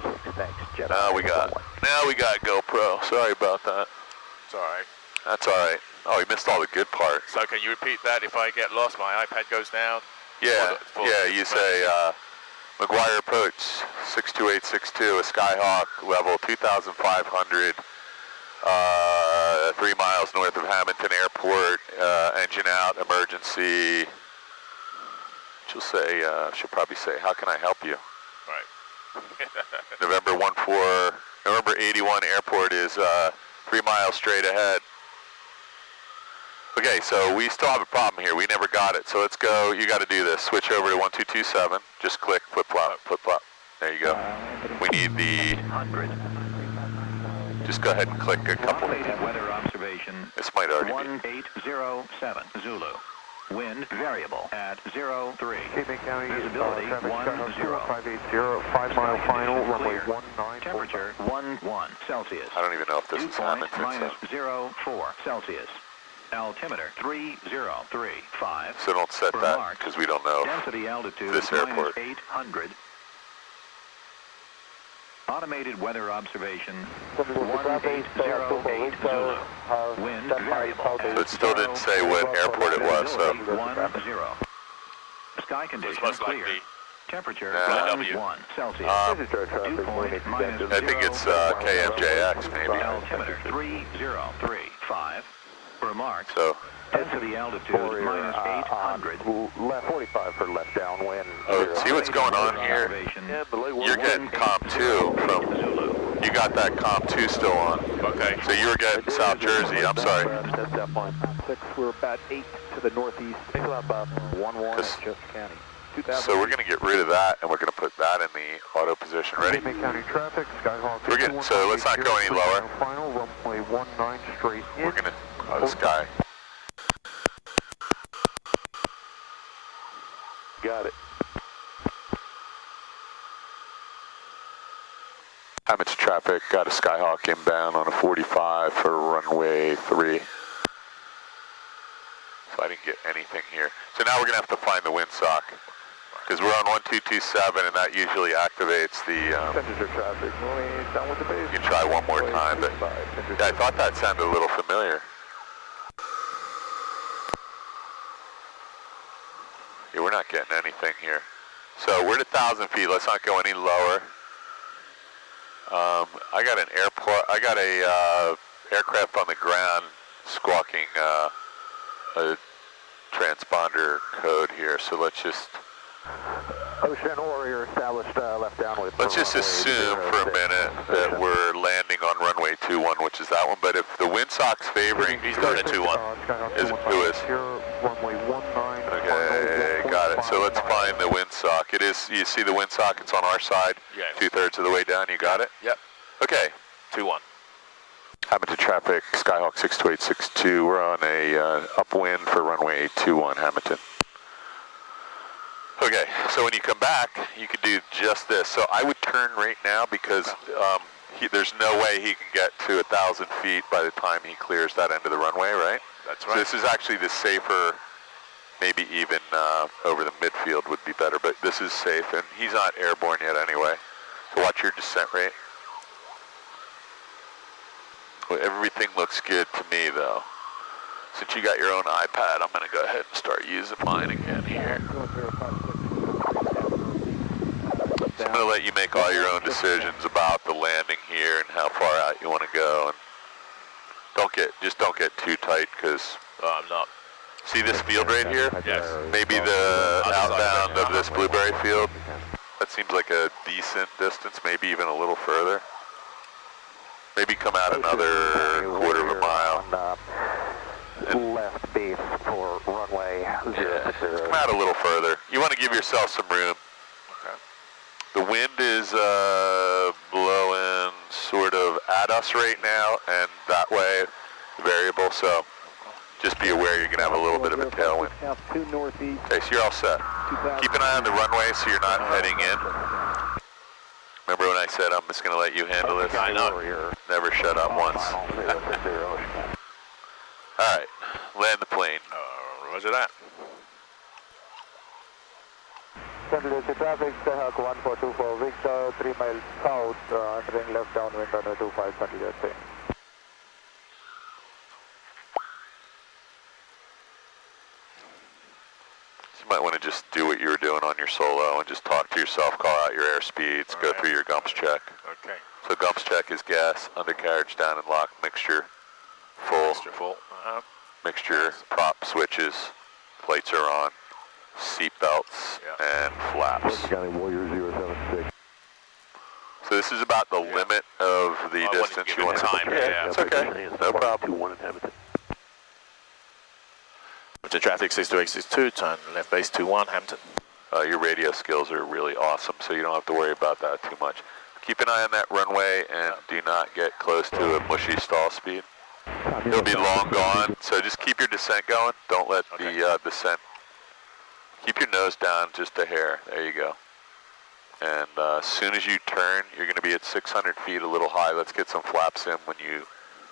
thanks. Jet now we got GoPro. Sorry about that. It's alright. That's alright. Oh, we missed all the good parts. So can you repeat that? If I get lost, my iPad goes down? Yeah, you say, McGuire approach 62862, a Skyhawk, level 2,500, 3 miles north of Hamilton Airport, engine out, emergency. She'll probably say, how can I help you? Right. November 81 airport is 3 miles straight ahead. Okay, so we still have a problem here. We never got it. So let's go. You got to do this. Switch over to 1227. Just click, flip-flop, flip-flop. There you go. We need the... Just go ahead and click a couple. Weather observation. This might already be. 1807 Zulu. Wind variable at 03. County, visibility 10. 580, 5 mile final, runway 19. Temperature 11 Celsius. I don't even know if this is Hamilton. -04 Celsius. Altimeter 3035. So don't set that because we don't know Density altitude this airport. 800. Automated weather observation 1808 Zulu. Wind variable. So it still didn't say what airport it was, so. 10. Sky conditions Most clear. likely Temperature W. 1 Celsius. Dew point I think it's KMJX maybe. Altimeter 3035. Remarks. So. Density altitude -800. Left 45 for left downwind. Oh, see what's going on here? You're getting comp 2 from, you got that comp 2 still on. Okay. So you were getting South Jersey, I'm sorry. We're about 8 to the northeast. 1-1 Just County. So we're going to get rid of that and we're going to put that in the auto position. Ready? County traffic, Skyhawk. We're getting, so let's not go any lower. Final runway 19 straight in. We're going to, oh, this guy. Got it. Hamilton traffic, got a Skyhawk inbound on a 45 for runway 3. So I didn't get anything here. So now we're going to have to find the windsock. Because we're on 1227 and that usually activates the... traffic, down with the base. You can try one more time, but yeah, I thought that sounded a little familiar. Yeah, we're not getting anything here. So we're at 1,000 feet. Let's not go any lower. I got an aircraft on the ground squawking a transponder code here. So let's just. Ocean Warrior established left downwind. Let's just assume for a minute that we're landing on runway 21, which is that one. But if the windsock's favoring, he's going to 21. Who is? Runway 19. Okay, got it. So let's find the windsock. It is. You see the windsock? It's on our side. Yes. 2/3 of the way down. You got it? Yep. Okay. 2-1. Hamilton traffic, Skyhawk 62862. We're on a upwind for runway 21, Hamilton. Okay, so when you come back, you can do just this. So I would turn right now because there's no way he can get to 1,000 feet by the time he clears that end of the runway, right? That's right. So this is actually the safer, maybe even over the midfield would be better, but this is safe, and he's not airborne yet anyway. So watch your descent rate. Well, everything looks good to me, though. Since you got your own iPad, I'm going to go ahead and start using mine again here. So I'm going to let you make all your own decisions about the landing here and how far out you want to go. And just don't get too tight, because I'm not. See this field right here? Yes. Maybe the outbound of this blueberry field. That seems like a decent distance, maybe even a little further. Maybe come out another quarter of a mile. Left base for runway 0. Yeah, come out a little further. You want to give yourself some room. Okay. The wind is blowing sort of at us right now, and that way, variable, so just be aware you're going to have a little bit of a tailwind. Okay, so you're all set. Keep an eye on the runway so you're not heading in. Remember when I said I'm just going to let you handle this? I know. Never shut up once. All right, land the plane. Roger that. Traffic, Skyhawk 1424 Victor, 3 miles south, entering left downwind runway 25, continue that same. You might want to just do what you were doing on your solo and just talk to yourself, call out your airspeeds, go through your gumps check. Okay. So gumps check is gas, undercarriage down and lock, mixture, full. Mixture full. Mixture, prop switches, plates are on, seat belts, and flaps. County Warrior 076. So this is about the limit of the distance you want to time. Yeah, it's okay. No problem. To traffic 62862, turn left base 21, Hampton. Your radio skills are really awesome, so you don't have to worry about that too much. Keep an eye on that runway and do not get close to a mushy stall speed. It'll be long gone, so just keep your descent going. Don't let the descent, keep your nose down just a hair. There you go. And as soon as you turn, you're going to be at 600 feet, a little high. Let's get some flaps in when you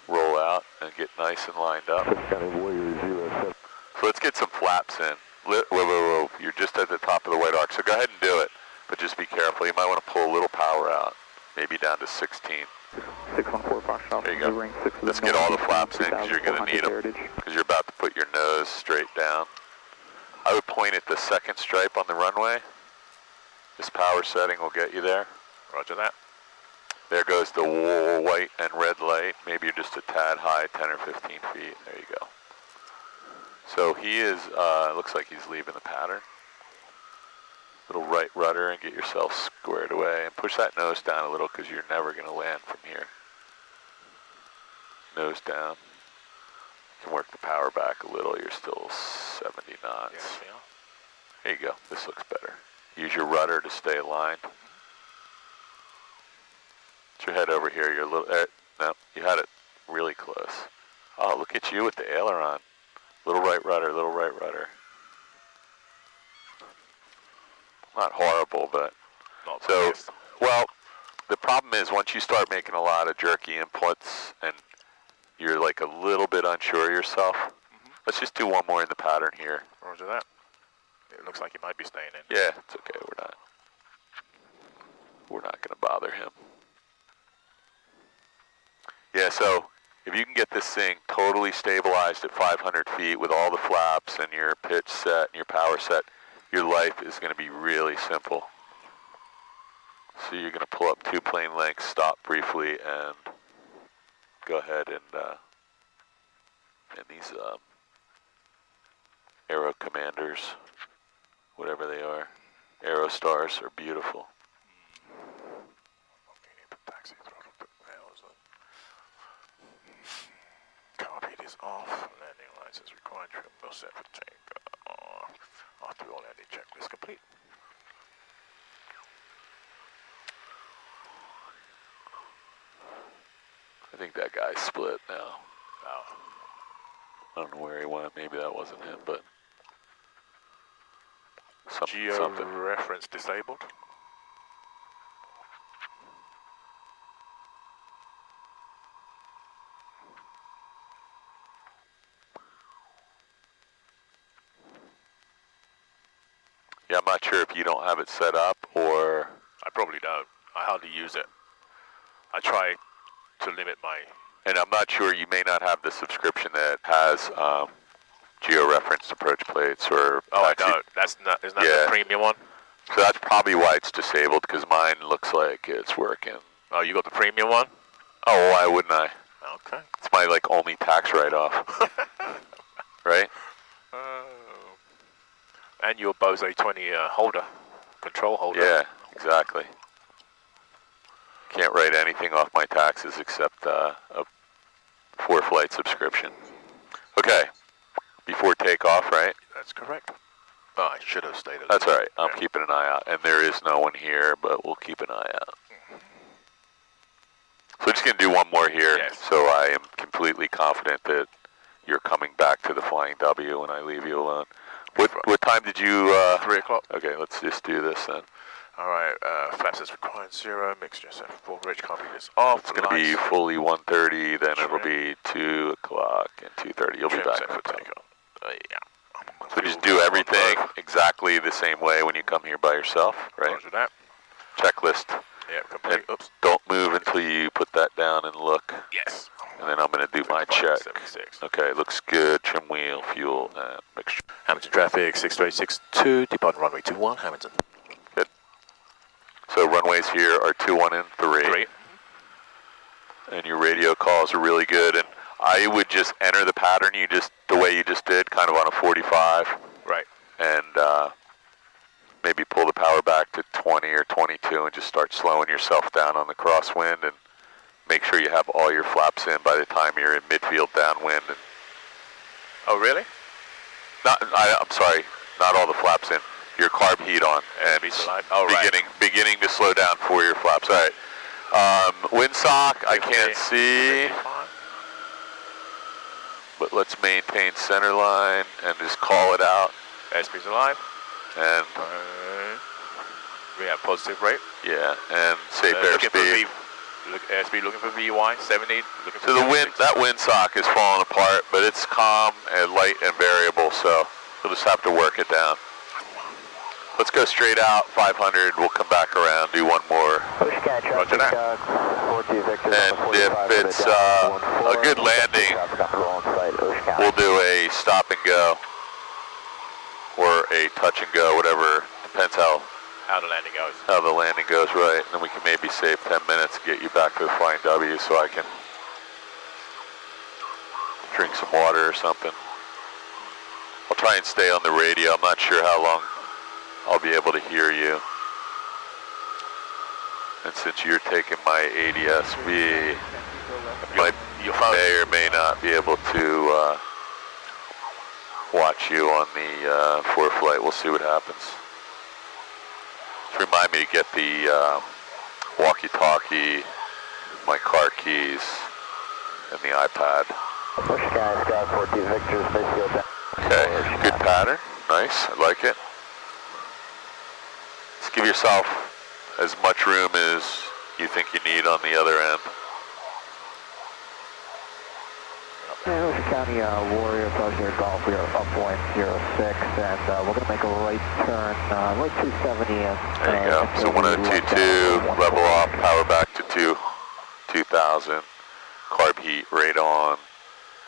roll out and get nice and lined up. So let's get some flaps in. Whoa, whoa, whoa. You're just at the top of the white arc, so go ahead and do it. But just be careful. You might want to pull a little power out, maybe down to 16. 614 Foxtrot. There you go. Let's get all the flaps in because you're going to need them because you're about to put your nose straight down. I would point at the second stripe on the runway. This power setting will get you there. Roger that. There goes the white and red light. Maybe you're just a tad high, 10 or 15 feet. There you go. So he is, looks like he's leaving the pattern. Little right rudder and get yourself squared away and push that nose down a little because you're never going to land from here. Nose down. You can work the power back a little. You're still 70 knots. Yes, yeah. There you go. This looks better. Use your rudder to stay aligned. Put your head over here. You're a little, no, you had it really close. Oh, look at you with the aileron. Little right rudder, little right rudder. Not horrible, but Not so, biased. well, the problem is once you start making a lot of jerky inputs and you're like a little bit unsure of yourself, let's just do one more in the pattern here. Roger that. It looks like he might be staying in. Yeah, it's okay, we're not gonna bother him. Yeah, so if you can get this thing totally stabilized at 500 feet with all the flaps and your pitch set and your power set, your life is going to be really simple. So you're going to pull up 2 plane lengths, stop briefly, and go ahead and these Aero Commanders, whatever they are, Aero Stars are beautiful. Taxi throttle put nails on. Carpet is off. Landing license required. Trim will set for take. After all landing checklist complete. I think that guy split now. Oh. I don't know where he went. Maybe that wasn't him, but something. Geo-reference disabled. Yeah, I'm not sure if you don't have it set up or... I probably don't. I hardly use it. I try to limit my... And I'm not sure, you may not have the subscription that has geo-referenced approach plates or... Oh, I don't. Isn't that the premium one? So that's probably why it's disabled, because mine looks like it's working. Oh, you got the premium one? Oh, why wouldn't I? Okay. It's my, like, only tax write-off. Right? And your Bose A20 holder, control holder. Yeah, exactly. Can't write anything off my taxes except a 4-flight subscription. Okay, before takeoff, right? That's correct. Oh, I should have stated That's all right. I'm keeping an eye out. And there is no one here, but we'll keep an eye out. So we're just going to do one more here. Yes. So I am completely confident that you're coming back to the Flying W when I leave you alone. What time did you... 3 o'clock. Okay, let's just do this then. All right, flaps is required 0, mixture set for rich copy is off. It's going to be fully 1:30, then it'll be 2 o'clock and 2:30. You'll be back set on for time. takeoff. Yeah. So just do everything exactly the same way when you come here by yourself, right? Roger that. Checklist. Yeah, complete. Oops. Don't move until you put that down and look. Yes. And then I'm going to do my check. 76. Okay, looks good. Trim wheel, fuel, and mixture. Hamilton traffic 62862, departing runway 21, Hamilton. Good. So runways here are 21 and 3. 3. And your radio calls are really good. And I would just enter the pattern the way you just did, kind of on a 45. Right. And maybe pull the power back to 20 or 22 and just start slowing yourself down on the crosswind and make sure you have all your flaps in by the time you're in midfield downwind. And oh, really? I'm sorry, not all the flaps in. Your carb heat on and beginning to slow down for your flaps. All right. Windsock, I can't see. But let's maintain center line and just call it out. Airspeed's alive. And we have positive rate. Yeah, and safe airspeed. Airspeed looking for VY, 70. So that windsock is falling apart, but it's calm and light and variable, so we'll just have to work it down. Let's go straight out, 500. We'll come back around, do one more. Roger that. And if it's a good landing, we'll do a stop and go or a touch and go, whatever. Depends how the landing goes. How the landing goes, right. And then we can maybe save 10 minutes, get you back to the Flying W so I can drink some water or something. I'll try and stay on the radio. I'm not sure how long I'll be able to hear you. And since you're taking my ADSB, you may or may not be able to watch you on the ForeFlight. We'll see what happens. Just remind me to get the walkie-talkie, my car keys, and the iPad. Okay, good pattern. Nice, I like it. Just give yourself as much room as you think you need on the other end. Ocean County Warrior, Pleasure Golf, we are upwind 06, and we're going to make a right turn, right 270. There you go. So 1022, level off, power back to 2000, carb heat right on,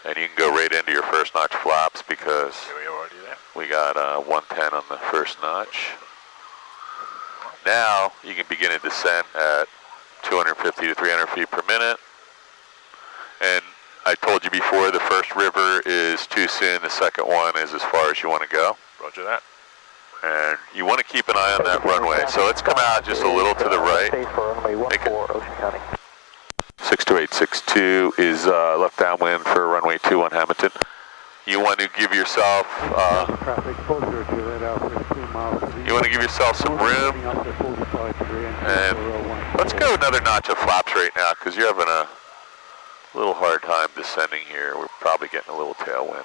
and you can go right into your first notch flaps because we got 110 on the first notch. Now you can begin a descent at 250 to 300 feet per minute, and I told you before, the first river is too soon, the second one is as far as you want to go. Roger that. And you want to keep an eye on that runway. So let's come out just a little to the right. 62862 is left downwind for runway 21 Hamilton. You want to give yourself some room. And let's go another notch of flaps right now because you're having a little hard time descending here. We're probably getting a little tailwind.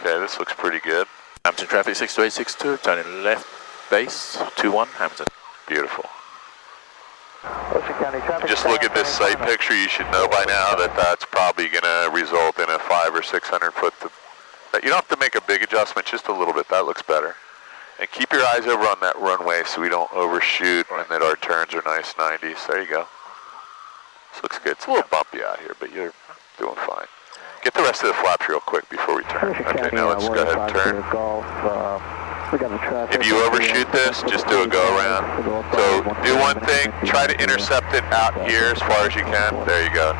Okay, this looks pretty good. Hamilton traffic 62862, turning left base 21 Hamilton. Beautiful. Just look at this site picture. You should know by now that that's probably going to result in a 500 or 600 foot. You don't have to make a big adjustment, just a little bit. That looks better. And keep your eyes over on that runway so we don't overshoot and that our turns are nice 90s. There you go. This looks good. It's a little bumpy out here, but you're doing fine. Get the rest of the flaps real quick before we turn. Okay, now let's go ahead and turn. If you overshoot this, just do a go around. So do one thing, try to intercept it out here as far as you can. There you go.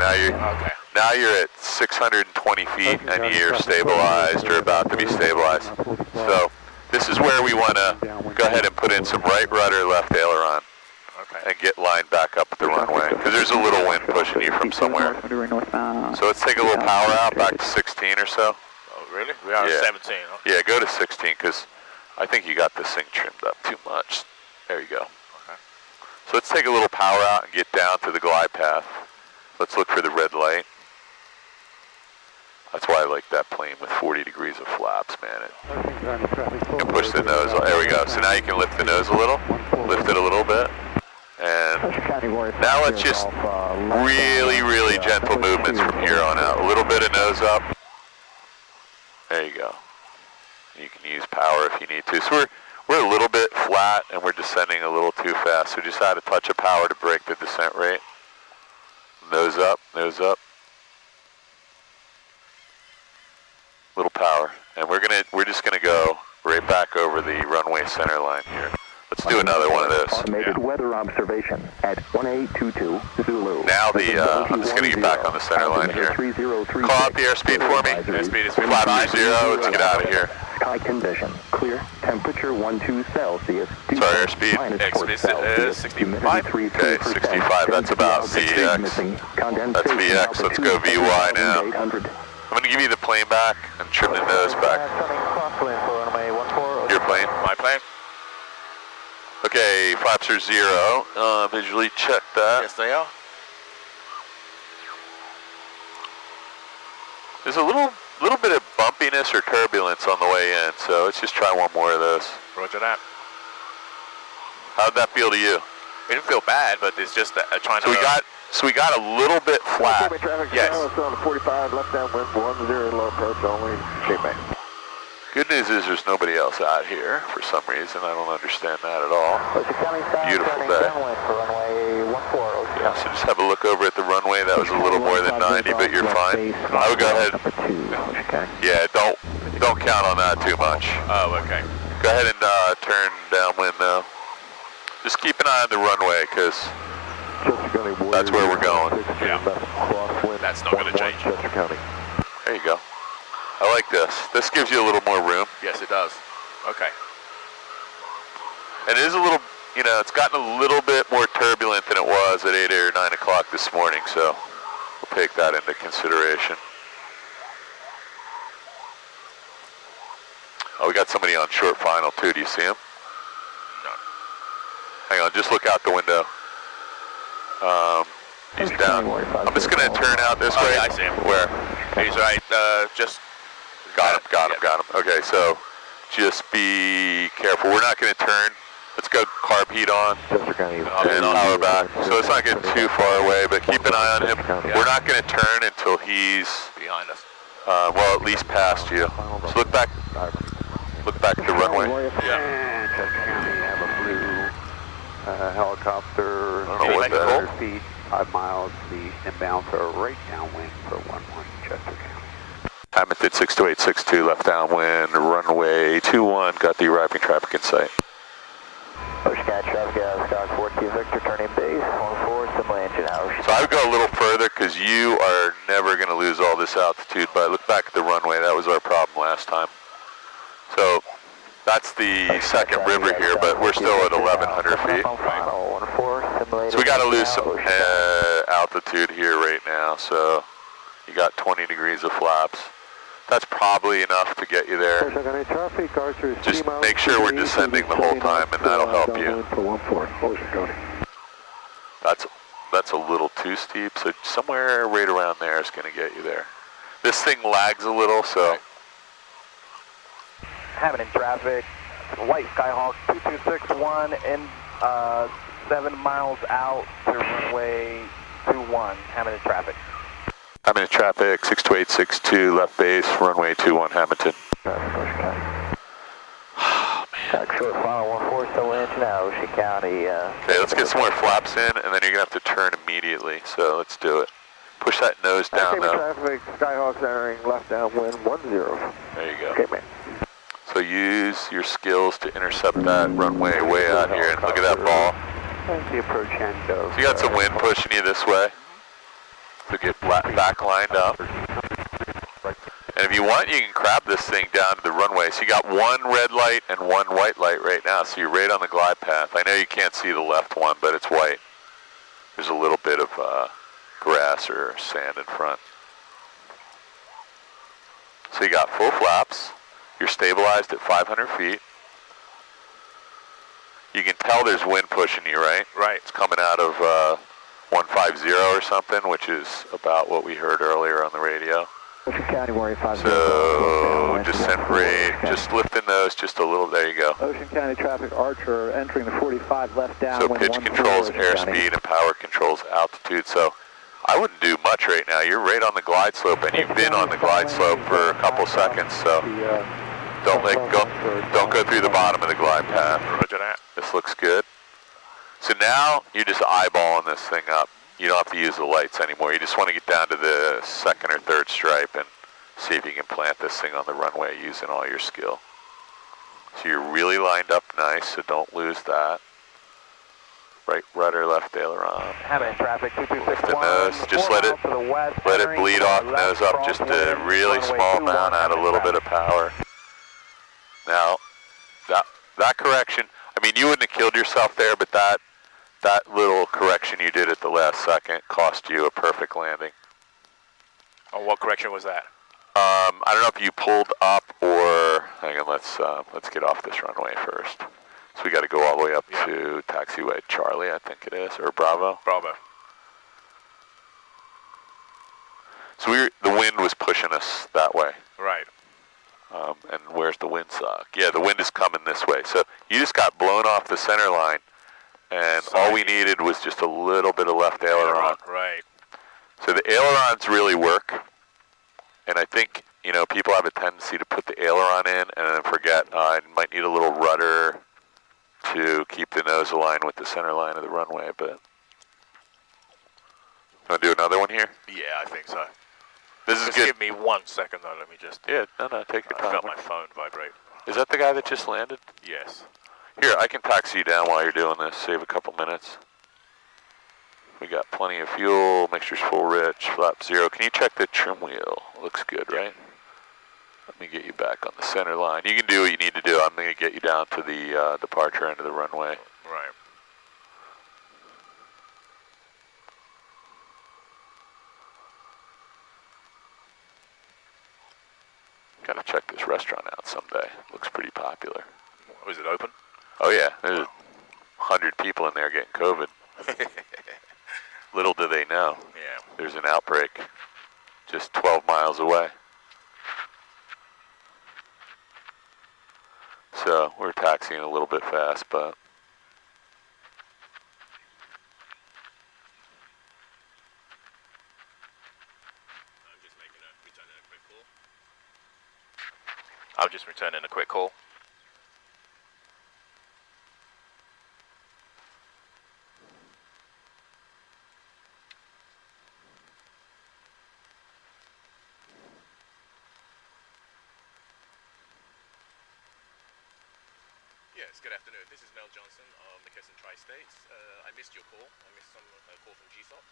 Now you're at 620 feet and you're stabilized or about to be stabilized. So this is where we want to go ahead and put in some right rudder, left aileron, and get lined back up the runway, because there's a little wind pushing you from somewhere. So let's take a little power out, back to 16 or so. Oh, really? We are at 17, huh? Yeah, go to 16, because I think you got this thing trimmed up too much. There you go. Okay. So let's take a little power out and get down to the glide path. Let's look for the red light. That's why I like that plane with 40 degrees of flaps, man. You can push the nose. There we go. So now you can lift the nose a little. Lift it a little bit. And now let's just really, really gentle movements from here on out. A little bit of nose up. There you go. You can use power if you need to. So We're a little bit flat and we're descending a little too fast, so just add a touch of power to break the descent rate. Nose up, nose up. Little power, and we're just gonna go right back over the runway center line here. Let's do another one of those. Automated weather observation at 1822 Zulu. Now I'm just gonna get back on the center line here. Call out the airspeed for me. Airspeed is Flat 30, let's get out of here. Sky condition clear. Temperature 12 Celsius. Sorry, airspeed. Airspeed is 65. Okay, 65. That's about VX. That's VX. Let's go VY now. I'm gonna give you the plane back and trim the nose back. Your plane? My plane? Okay, flaps are 0. Visually check that. Yes, they are. There's a little bit of bumpiness or turbulence on the way in, so let's just try one more of those. Roger that. How'd that feel to you? It didn't feel bad, but it's just trying to... So we got a little bit flat. Yes. On 45, left downwind, 10, low approach only, shape mate. Good news is there's nobody else out here for some reason. I don't understand that at all. Beautiful day. Yeah, so just have a look over at the runway. That was a little more than 90, but you're fine. I would go ahead. Yeah, don't count on that too much. Oh, okay. Go ahead and turn downwind now. Just keep an eye on the runway, because that's where we're going. Yeah. That's not going to change. There you go. I like this. This gives you a little more room. Yes, it does. Okay. And it is a little, it's gotten a little bit more turbulent than it was at 8 or 9 o'clock this morning, so we'll take that into consideration. Oh, we got somebody on short final too. Do you see him? No. Hang on, just look out the window. He's down. I'm just going to turn out this way. Yeah, I see him. Where? He's right, just... Got him. Okay, so just be careful. We're not going to turn. Let's go carb heat on and power back. So let's not get too far away, but keep an eye on him. We're not going to turn until he's behind us. Well, at least past you. So look back at the runway. Yeah. Chester County, have a blue helicopter, I don't know what that is. 800 feet, 5 miles, the inbound for right downwind for 11 Chester County. Hamilton 62862, left downwind, runway 21, got the arriving traffic in sight. Push catch traffic, Stock 42 Victor, turning base, 14, similar engine hours. So I would go a little further because you are never going to lose all this altitude, but look back at the runway, that was our problem last time. So that's the second river here, but we're still at 1,100 feet. So we got to lose some altitude here right now, so you got 20 degrees of flaps. That's probably enough to get you there. Just make sure we're descending the whole time, and that'll help you. That's a little too steep, so somewhere right around there is going to get you there. This thing lags a little, so... Having in traffic, White Skyhawk 2261 in 7 miles out to runway 21, having in traffic. Hamilton traffic, 62862, left base, runway 21, Hamilton. Oh, man. Short final 14, still engine out, Ocean County. Okay, let's get some more flaps in, and then you're going to have to turn immediately, so let's do it. Push that nose down, though. Traffic, Skyhawks entering left downwind 10. There you go. Okay, man. So use your skills to intercept that runway way out here, and look at that ball. The approach end of... So you got some wind pushing you this way to get back lined up. And if you want, you can crab this thing down to the runway. So you got one red light and one white light right now, so you're right on the glide path. I know you can't see the left one, but it's white. There's a little bit of grass or sand in front. So you got full flaps. You're stabilized at 500 feet. You can tell there's wind pushing you, right? Right. It's coming out of 150 or something, which is about what we heard earlier on the radio. Ocean County Warrior 5. So descent rate, just lifting those just a little. There you go. Ocean County traffic, Archer entering the 45 left down. So pitch controls airspeed and power controls altitude. So I wouldn't do much right now. You're right on the glide slope, and you've been on the glide slope for a couple seconds. So Don't go through the bottom of the glide path. Roger that. This looks good. So now you're just eyeballing this thing up. You don't have to use the lights anymore. You just want to get down to the second or third stripe and see if you can plant this thing on the runway using all your skill. So you're really lined up nice, so don't lose that. Right rudder, left aileron. Having traffic, 2261. The nose, just let it bleed off nose up, just a really small amount, add a little bit of power. Now, that correction, I mean, you wouldn't have killed yourself there, but that little correction you did at the last second cost you a perfect landing. Oh, what correction was that? I don't know if you pulled up or, hang on, let's get off this runway first. So we got to go all the way up to taxiway Charlie, I think it is, or Bravo. Bravo. So the wind was pushing us that way. Right. And where's the wind suck? Yeah, the wind is coming this way. So you just got blown off the center line, and all we needed was just a little bit of left aileron. Right. So the ailerons really work, and I think, you know, people have a tendency to put the aileron in and then forget, I might need a little rudder to keep the nose aligned with the center line of the runway, but... Want to do another one here? Yeah, I think so. This is just good. Give me 1 second though, let me just... Yeah, no, take your I time. felt my phone vibrate. Is that the guy that just landed? Yes. Here, I can taxi you down while you're doing this, save a couple minutes. We got plenty of fuel, mixture's full rich, flap 0. Can you check the trim wheel? Looks good, right? Let me get you back on the center line. You can do what you need to do. I'm going to get you down to the departure end of the runway. Right. Got to check this restaurant out someday. Looks pretty popular. Oh, is it open? Oh yeah, there's 100 people in there getting COVID. Little do they know. Yeah. There's an outbreak just 12 miles away. So we're taxiing a little bit fast, but I'm just returning a quick call. Yes, good afternoon. This is Mel Johnson of McKesson Tri-States. I missed your call. I missed some call from GSOP.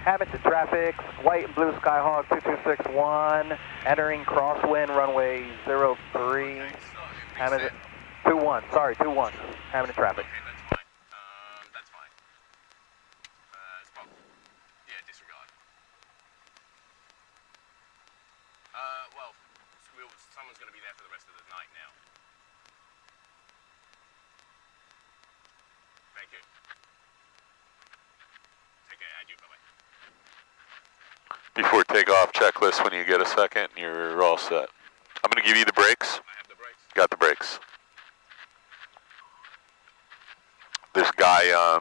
Hamilton traffic, white and blue Skyhawk 2261, entering crosswind runway 03. Hamilton 21, sorry, 21. Hamilton traffic. Okay, that's fine. It's probably, yeah, disregard. Well, someone's going to be there for the rest of the night now. Thank you. Take care, and you, bye-bye. before takeoff checklist when you get a second, you're all set. I'm going to give you the brakes. I have the brakes. Got the brakes. This guy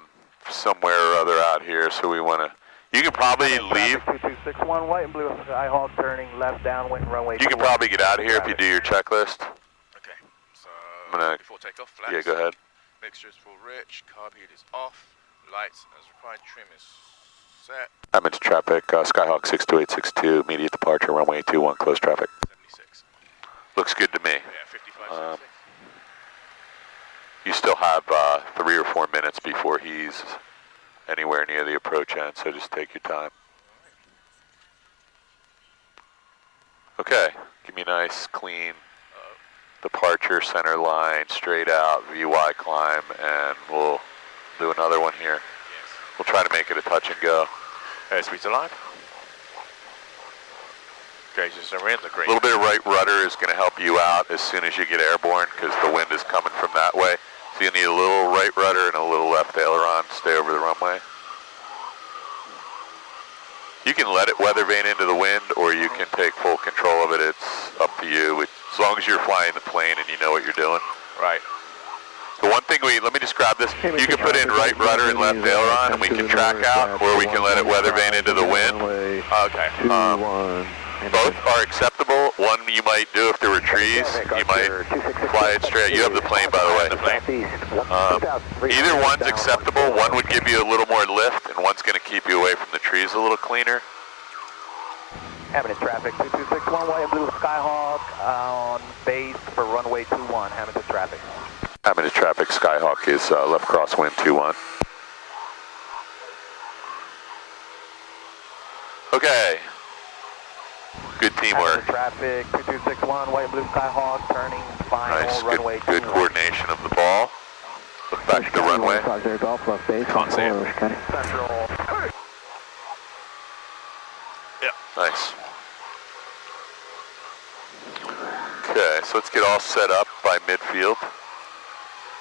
somewhere or other out here, so we want to... You can probably leave. 2261, white and blue Skyhawk turning left downwind runway. You can probably get out of here if you do your checklist. Okay, so I'm gonna, before takeoff, flaps. yeah, go ahead. Mixture is full rich, carb heat is off, lights as required, trim is set. I'm into traffic, Skyhawk 62862, immediate departure, runway 21, close traffic. 76. Looks good to me. Yeah, 55, 76. You still have 3 or 4 minutes before he's anywhere near the approach end, so just take your time. Okay, give me a nice, clean departure, center line, straight out, VY climb, and we'll do another one here. Yes. We'll try to make it a touch and go. Airspeed's alive. Gauges are in the A green. little bit of right rudder is going to help you out as soon as you get airborne because the wind is coming from that way. So you need a little right rudder and a little left aileron to stay over the runway. You can let it weather vane into the wind or you can take full control of it. It's up to you. As long as you're flying the plane and you know what you're doing. Right. The one thing let me just grab this. You can put in right rudder and left aileron, and we can track out, or we can let it weather vane into the wind. Okay. Both are acceptable. One you might do if there were trees. You might fly it straight. You have the plane, by the way. Either one's acceptable. One would give you a little more lift, and one's going to keep you away from the trees a little cleaner. Hamilton traffic, 2261, white and blue Skyhawk on base for runway 21, Hamilton traffic. Hamilton traffic, Skyhawk is left crosswind 21. Okay. Good teamwork. Hamilton traffic, 2261, white and blue Skyhawk, turning final Nice, runway good 21. coordination of the ball. Look back at the runway. Can't see it. Central. Nice. Okay, so let's get all set up by midfield.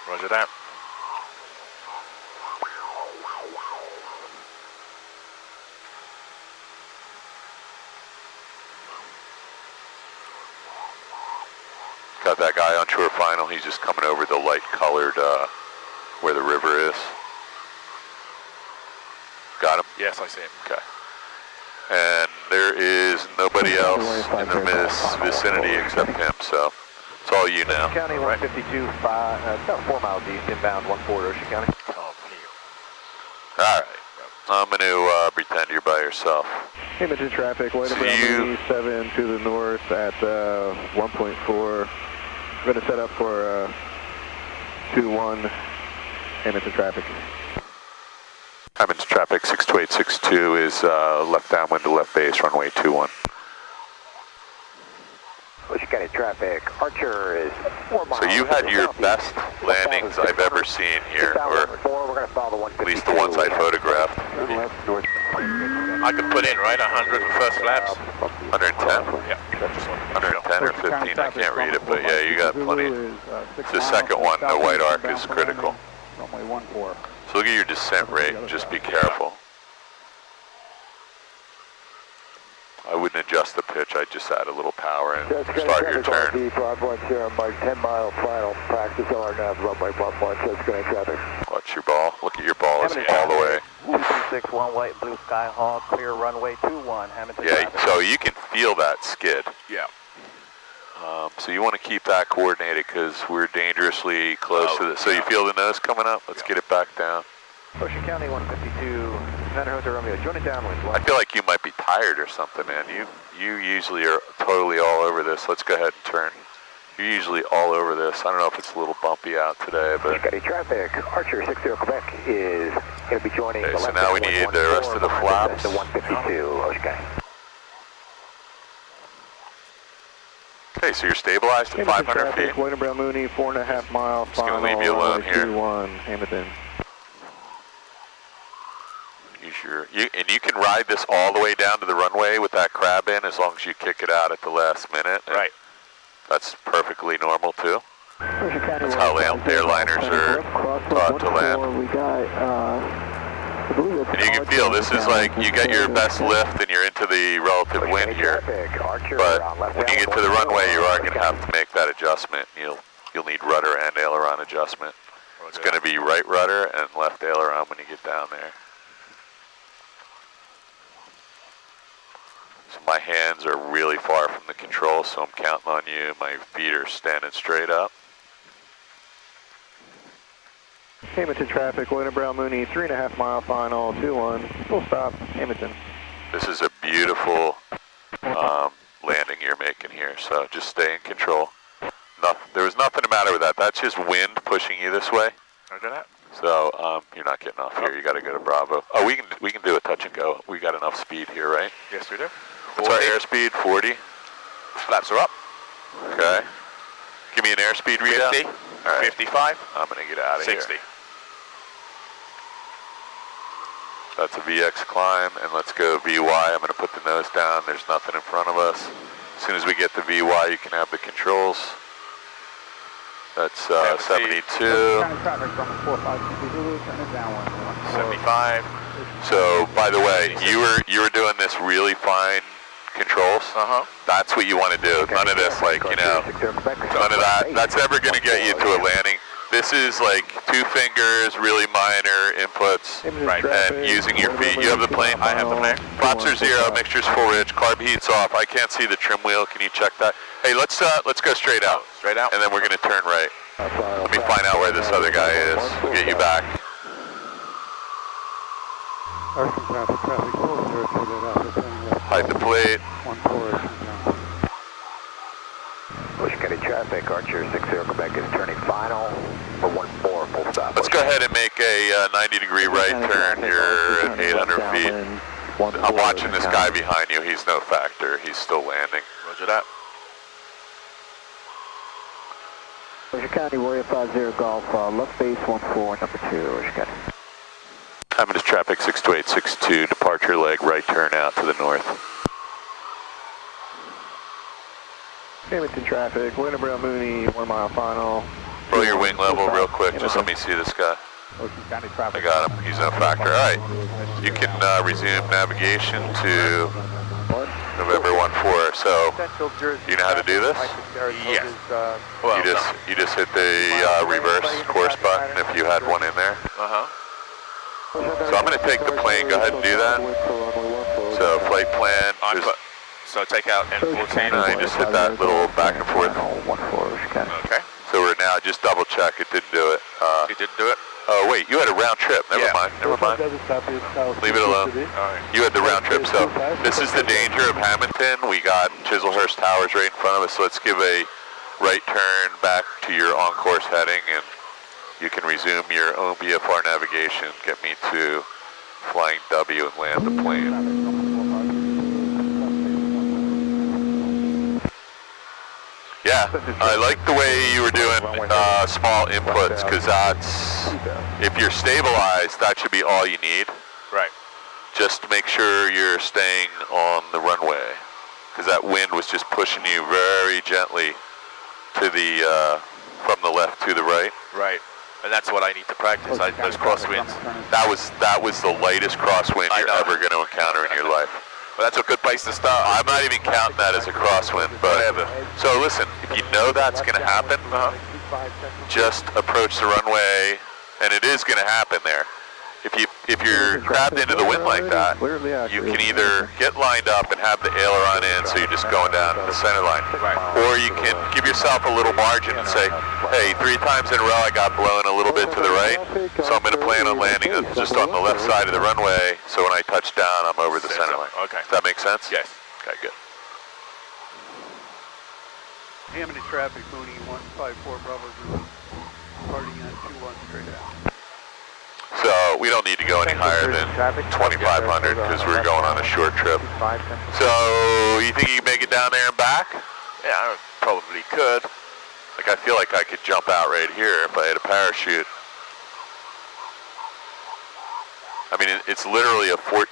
Roger that. Got that guy on shore final. He's just coming over the light colored where the river is. Got him? Yes, I see him. Okay. And there is nobody else in the vicinity except him, so it's all you now. County 152, about 4 miles east, inbound 14 Ocean County. All right. I'm going to pretend you're by yourself. Hamilton traffic, white and So brown 7 to the north at 1.4. We're going to set up for 2-1 Hamilton traffic. Hamilton traffic 62862 is left downwind to left base, runway 21. Ocean County traffic, Archer is 4 miles. So you had your best landings I've ever seen here, or at least the ones I photographed. I could put in, right, 100 for first flaps. 110? Yeah. 110 or 15, I can't read it, but yeah, you got plenty. The second one, the white arc, is critical. So look at your descent rate and just be careful. I wouldn't adjust the pitch, I'd just add a little power and start your turn. 10-mile final, practice RNAV, runway 11, traffic. Watch your ball, look at your ball, it's all the way. 2261, white and blue Skyhawk, clear runway 21, Hamilton Yeah, traffic. so you can feel that skid. Yeah. So you want to keep that coordinated because we're dangerously close to this. So you feel the nose coming up? Let's get it back down. Ocean County 152, Commander Hotel Romeo, joining downwind. I feel like you might be tired or something, man. You usually are totally all over this. Let's go ahead and turn. You're usually all over this. I don't know if it's a little bumpy out today, but... Ocean County traffic, Archer 60 Quebec is going to be joining Okay, the so left now we need the rest of the flaps. The 152, Ocean County. Okay, so you're stabilized at 500 feet. White and brown Mooney, 4.5 mile Just gonna leave you alone here. 2-1 Hamilton. And you can ride this all the way down to the runway with that crab in as long as you kick it out at the last minute. Right. That's perfectly normal too. That's how airliners are taught to land. And you can feel this is like you get your best lift and you're into the relative wind here. But when you get to the runway, you are going to have to make that adjustment. You'll need rudder and aileron adjustment. It's going to be right rudder and left aileron when you get down there. So my hands are really far from the control, so I'm counting on you. My feet are standing straight up. Hamilton traffic, white and brown Mooney, 3.5 mile final, 2-1, full stop, Hamilton. This is a beautiful landing you're making here, so just stay in control. There was nothing the matter with that. That's just wind pushing you this way. Roger that. So you're not getting off here. You got to go to Bravo. Oh, we can do a touch and go. We got enough speed here, right? Yes, we do. What's our airspeed? 40. Flaps are up. Okay. Give me an airspeed readout. 50. All right. 55. I'm gonna get out of 60. here. That's a VX climb, and let's go VY. I'm gonna put the nose down. There's nothing in front of us. As soon as we get to VY, you can have the controls. That's 72. 75. So, by the way, you were doing this really fine controls. That's what you want to do. None of this, like, you know, none of that. That's never going to get you to a landing. This is like 2 fingers, really minor inputs, and using your feet. You have the plane? I have the plane. Flaps are 0, mixture's full rich, carb heat's off. I can't see the trim wheel. Can you check that? Hey, let's go straight out. Straight out? And then we're going to turn right. Let me find out where this other guy is. We'll get you back. Hide the plate. Bush County traffic, Archer 60 Quebec is turning final for 14, full stop. Let's go ahead and make a 90-degree right turn. You're at 800 feet. I'm watching this guy behind you. He's no factor. He's still landing. Roger that. Bush County, Warrior 50 Golf, left base 14, number 2, Bush County. Time is traffic 62862, departure leg, right turn out to the north. Hamilton traffic, Winterville Mooney, 1 mile final. Roll your wing level real quick, just let me see this guy. I got him, he's no factor. All right, you can resume navigation to November 14. So, you know how to do this? Yes. You just hit the reverse course button if you had one in there. So I'm going to take the plane. Go ahead and do that. So flight plan. So take out N14. And I just hit that little back and forth. Okay. So we're now just double check. It didn't do it. It didn't do it? Oh wait, you had a round trip. Never mind. Leave it alone. You had the round trip. So this is the danger of Hamilton. We got Chislehurst Towers right in front of us. So let's give a right turn back to your on-course heading, and you can resume your own VFR navigation. Get me to Flying W and land the plane. Yeah, I like the way you were doing small inputs, because that's, if you're stabilized, that should be all you need. Right. Just to make sure you're staying on the runway, because that wind was just pushing you very gently to the, from the left to the right. Right. And that's what I need to practice, those crosswinds. That was the lightest crosswind you're ever going to encounter in your life. Well, that's a good place to start. I'm not even counting that as a crosswind, but whatever. So listen, if you know that's going to happen, just approach the runway, and it is going to happen there. If you're grabbed into the wind like that, you can either get lined up and have the aileron in, so you're just going down the center line, or you can give yourself a little margin and say, hey, 3 times in a row I got blown a little bit to the right, so I'm going to plan on landing just on the left side of the runway, so when I touch down, I'm over the center line. Okay. Does that make sense? Yes. Okay, good. Hamilton traffic, Mooney 154 Bravo Zulu, departing on 21 straight out. So we don't need to go any higher than 2,500 because we're going on a short trip. So you think you can make it down there and back? Yeah, I probably could. Like, I feel like I could jump out right here if I had a parachute. I mean, it's literally a 14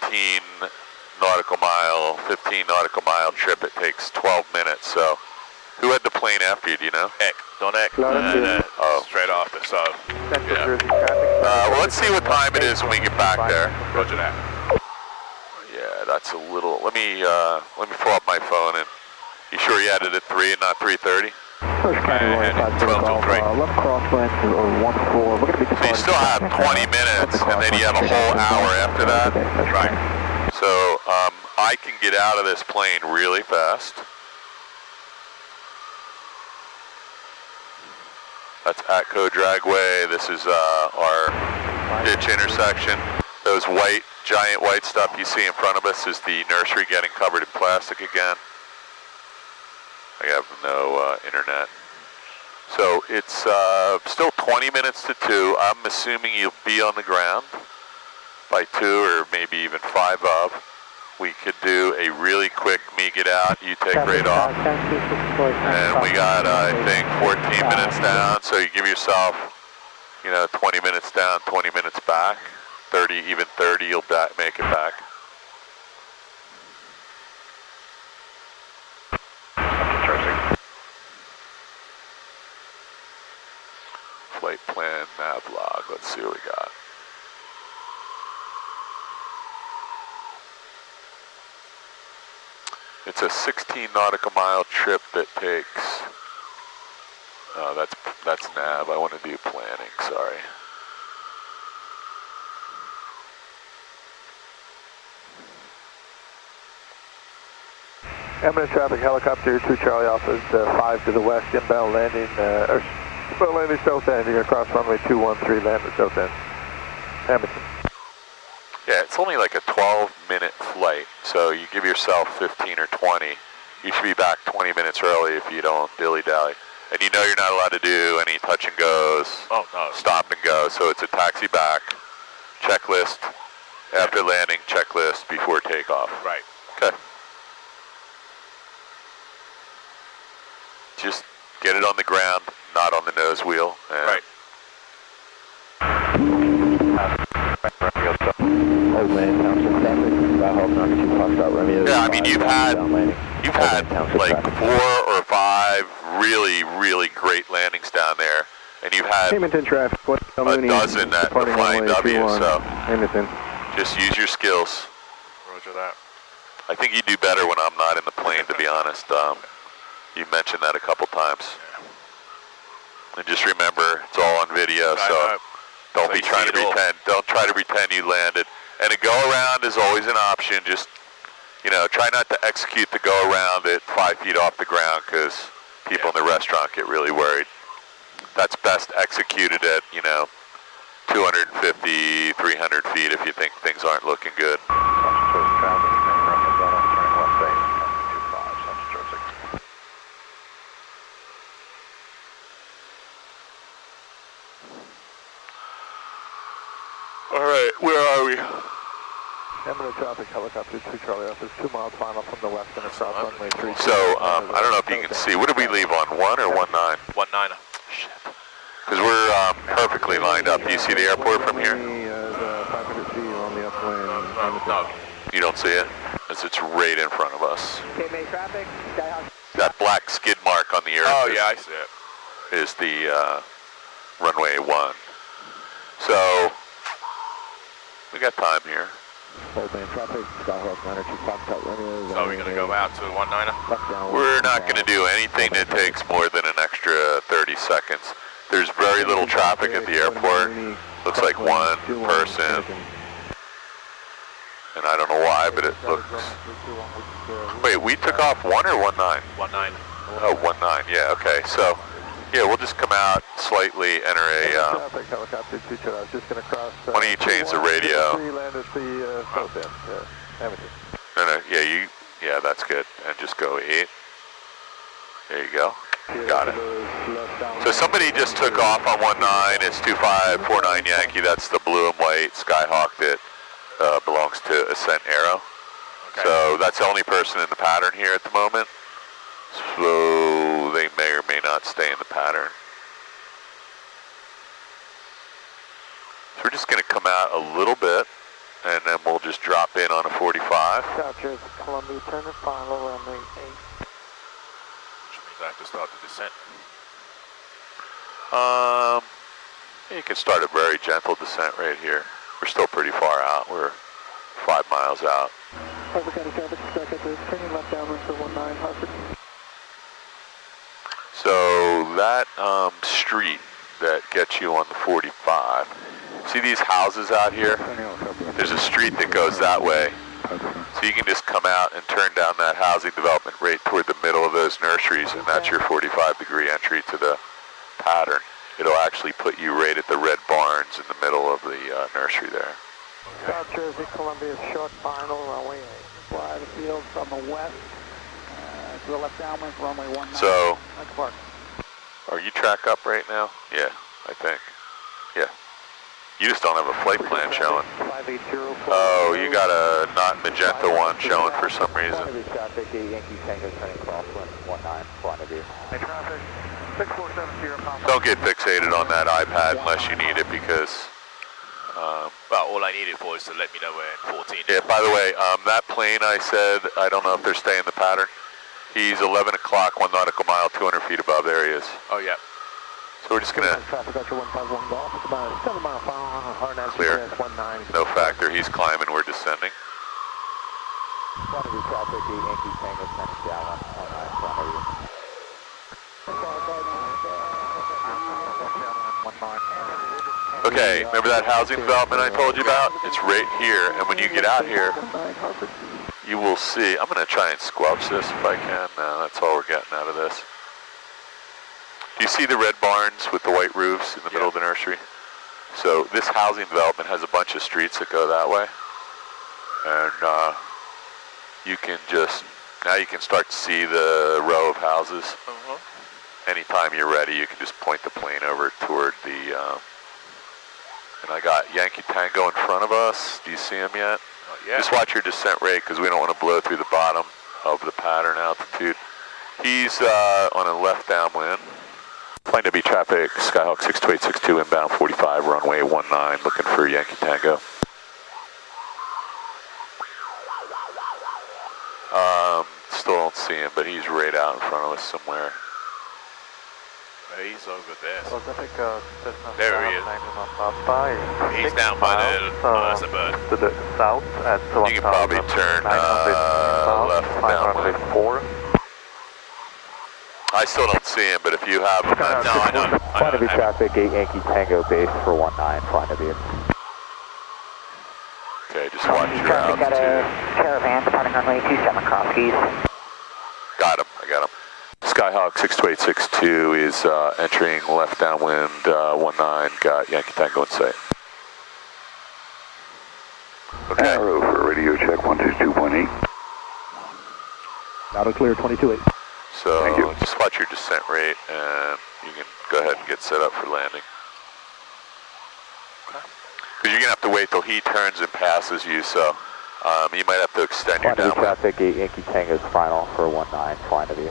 nautical mile, 15 nautical mile trip. It takes 12 minutes. So who had the plane after you, do you know? Eck. Don Eck. Straight after, so. Yeah. Well, let's see what time it is when we get back there. Roger that. Yeah, that's a little. Let me pull up my phone. And you sure you had it at 3 and not 3:30? I had 12 till 3. Left crosswind to 14. We're going to be So you still have 20 minutes, and then you have a whole hour after that. Right. So I can get out of this plane really fast. That's Atco Dragway. This is our ditch intersection. Those white, giant white stuff you see in front of us is the nursery getting covered in plastic again. I have no internet. So it's still 20 minutes to 2. I'm assuming you'll be on the ground by 2 or maybe even 5 of. We could do a really quick me get out, you take right off. And we got, I think, 14 minutes down, so you give yourself, 20 minutes down, 20 minutes back. 30, even 30, you'll make it back. Flight plan, nav log, let's see what we got. It's a 16 nautical mile trip that takes, that's nav. I want to do planning, sorry. Eminent traffic helicopter 2 Charlie Alpha 5 to the west, inbound landing, inbound landing south end. You're going to cross runway 213, land at south end. Hamilton. Yeah, it's only like a 12-minute flight, so you give yourself 15 or 20. You should be back 20 minutes early if you don't dilly-dally. And you know you're not allowed to do any touch and goes, stop and go, so it's a taxi back, checklist, after landing, checklist, before takeoff. Right. Okay. Just get it on the ground, not on the nose wheel. And Right. Yeah, I mean, you've had like 4 or 5 really, really great landings down there, and you've had Hamilton traffic, a dozen at the Flying W, so Hamilton. just use your skills. Roger that. I think you do better when I'm not in the plane, to be honest. You mentioned that a couple times. And just remember, it's all on video, so don't be trying to pretend. Don't try to pretend you landed. And a go-around is always an option. Just, you know, try not to execute the go-around at 5 feet off the ground, because people in the restaurant get really worried. That's best executed at, you know, 250, 300 feet if you think things aren't looking good. All right, where are we? Eminent traffic helicopter 2 Charlie Alpha 2 miles final from the west and across runway 3. So, I don't know if you can see. What did we leave on, 1 or 19? 19. Shit. Because we're perfectly lined up. Do you see the airport from here? 500 feet on the upwind. No. You don't see it? As it's right in front of us. traffic, Skyhawk. That black skid mark on the earth Oh, yeah, I see it. is the runway 1. So, we got time here. Traffic, Skyhawk 902 Foxtrot Romeo. So we're going to go out to 19er? We're not going to do anything that takes more than an extra 30 seconds. There's very little traffic at the airport. Looks like one person. And I don't know why, but it looks... Wait, we took off 1 or 19? 19. Oh, 19, yeah, okay. So, yeah, we'll just come out slightly, enter a... why don't you change the radio? No, yeah, that's good. And just go 8. There you go. Got it. So somebody just took off on 19. It's 2549 Yankee. That's the blue and white Skyhawk that belongs to Ascent Aero. Okay. So that's the only person in the pattern here at the moment. So they may or may not stay in the pattern. So we're just going to come out a little bit, and then we'll just drop in on a 45. Dodgers, Columbia, turn and follow runway 8. Which means I have to start the descent. You can start a very gentle descent right here. We're still pretty far out. We're 5 miles out. Harvard County traffic, turning left downwind for 19 Harvard. So that street that gets you on the 45, see these houses out here? There's a street that goes that way. So you can just come out and turn down that housing development right toward the middle of those nurseries, and that's your 45-degree entry to the pattern. It'll actually put you right at the red barns in the middle of the nursery there. South Jersey, Columbia, short final, runway 8. Fly the field from the west to the left downwind, runway 19. So, Park. are you track up right now? Yeah, I think. Yeah. You just don't have a flight plan showing. Oh, you got a not magenta one showing for some reason. Traffic, Yankee Tango turning crosswind 19, front of you. Hey, traffic, 6470, Don't get fixated on that iPad unless you need it, because... Well, all I needed for is to let me know we're in 14. Yeah, by the way, that plane I said, I don't know if they're staying the pattern. He's 11 o'clock, 1 nautical mile, 200 feet above. There he is. Oh, yeah. So we're just going to clear. No factor. He's climbing. We're descending. Quantity traffic, 8 Yankee Tango, turning down 119, front of you. Okay, remember that housing development I told you about? It's right here, and when you get out here, you will see. I'm going to try and squelch this if I can. No, that's all we're getting out of this. Do you see the red barns with the white roofs in the middle of the nursery? So this housing development has a bunch of streets that go that way. And you can just, now you can start to see the row of houses. Anytime you're ready, you can just point the plane over toward the, and I got Yankee Tango in front of us. Do you see him yet? Just watch your descent rate because we don't want to blow through the bottom of the pattern altitude. He's on a left downwind. Plane W traffic, Skyhawk 62862 inbound 45, runway 19, looking for Yankee Tango. Still don't see him, but he's right out in front of us somewhere. He's over there. There he is. He's down by the suburb. To the south at You can probably turn left downwind. 4. I still don't see him, but if you have him, No, I don't. Quantity traffic, 8 Yankee Tango, base for 19, front of you. okay, just watch your Traffic got a altitude. caravan departing runway 27 cross keys. Got him, I got him. Skyhawk 62862 is entering left downwind 19, got Yankee Tango in sight. Okay. Arrow for radio check 122.8. Out of clear 22.8. So just watch your descent rate and you can go ahead and get set up for landing. Because you're going to have to wait till he turns and passes you, so you might have to extend your Quantity downwind. traffic, 8 Yankee Tango's final for 19, flying of you.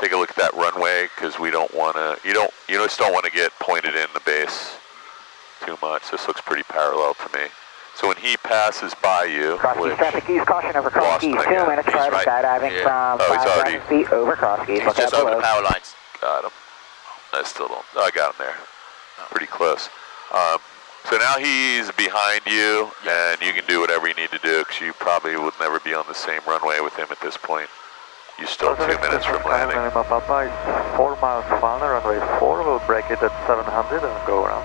Take a look at that runway because we don't want to, you just don't want to get pointed in the base too much. This looks pretty parallel to me. So when he passes by you, Cross keys, traffic keys, caution over cross keys, 2 minutes prior to skydiving from 5,000 feet over cross keys. He's just over the power lines. got him. I still don't, I got him there. Pretty close. So now he's behind you and you can do whatever you need to do because you probably would never be on the same runway with him at this point. You're still 2 minutes from landing. 4 miles final, runway 4, we'll break it at 700 and go around.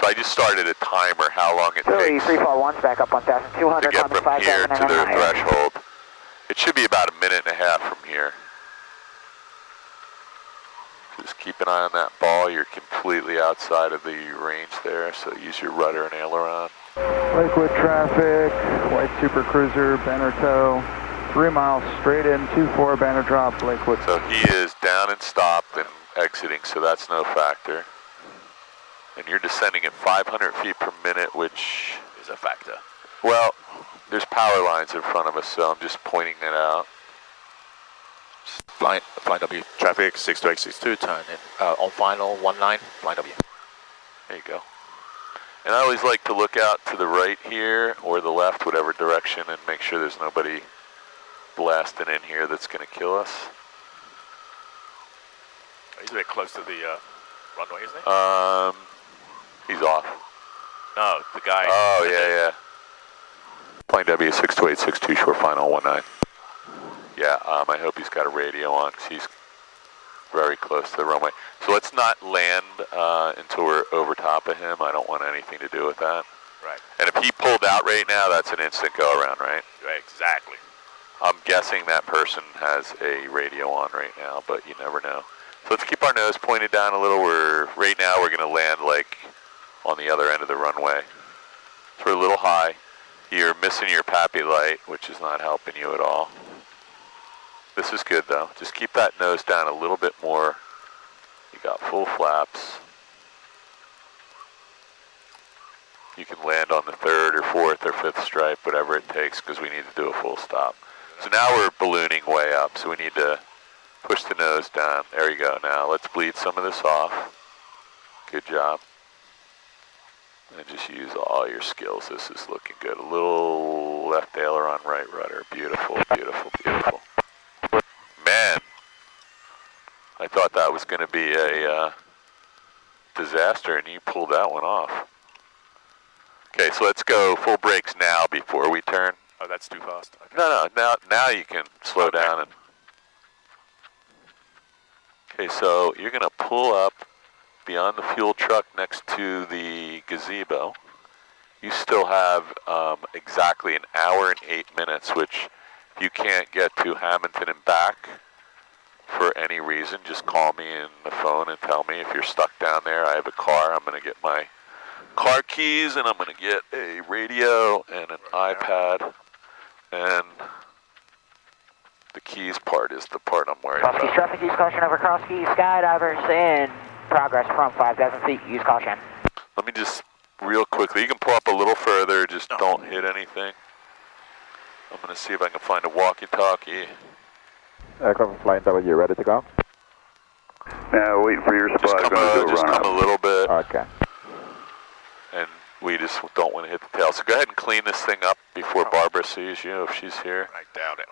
So I just started a timer how long it takes 341's back up 1,200, to get from here to the threshold. It should be about 1.5 minutes from here. Just keep an eye on that ball. You're completely outside of the range there, so use your rudder and aileron. Lakewood traffic, white super cruiser, banner tow, 3 miles straight in, 24 banner drop, Lakewood. So he is down and stopped and exiting, so that's no factor. And you're descending at 500 feet per minute, which Is a factor. well, there's power lines in front of us, so I'm just pointing that out. Flying W traffic 62862, turn in on final 19, flying W. There you go. And I always like to look out to the right here or the left, whatever direction, and make sure there's nobody blasting in here that's going to kill us. He's a bit close to the runway, isn't he? He's off. No, the guy. Oh, yeah. Plane W 62862, short final 19. Yeah, I hope he's got a radio on because he's very close to the runway. So let's not land until we're over top of him. I don't want anything to do with that. Right. And if he pulled out right now, that's an instant go around, right? Right, exactly. I'm guessing that person has a radio on right now, but you never know. So let's keep our nose pointed down a little. Right now we're going to land like on the other end of the runway. So we're a little high. You're missing your PAPI light, which is not helping you at all. This is good though. Just keep that nose down a little bit more. You got full flaps. You can land on the 3rd or 4th or 5th stripe, whatever it takes, because we need to do a full stop. So now we're ballooning way up, so we need to push the nose down. There you go. Now let's bleed some of this off. Good job. And just use all your skills. This is looking good. A little left aileron, right rudder. Beautiful, beautiful, beautiful. Man, I thought that was going to be a disaster and you pulled that one off. Okay, so let's go full brakes now before we turn. Oh, that's too fast. Okay. No, now you can slow down. And okay, so you're going to pull up beyond the fuel truck next to the gazebo. You still have exactly an hour and 8 minutes, which if you can't get to Hamilton and back for any reason, just call me in the phone and tell me. If you're stuck down there, I have a car. I'm going to get my car keys, and I'm going to get a radio and an iPad, and the keys part is the part I'm worried about. Cross-keys traffic, use caution over cross-keys, skydivers in progress from 5,000 feet, use caution. Let me just, real quickly, you can pull up a little further, just don't hit anything. I'm going to see if I can find a walkie-talkie. Aircraft Flight W, ready to go? Now, waiting for your spot. Just come a little bit. Okay. And we just don't want to hit the tail. So go ahead and clean this thing up before Barbara sees you, if she's here. I doubt it.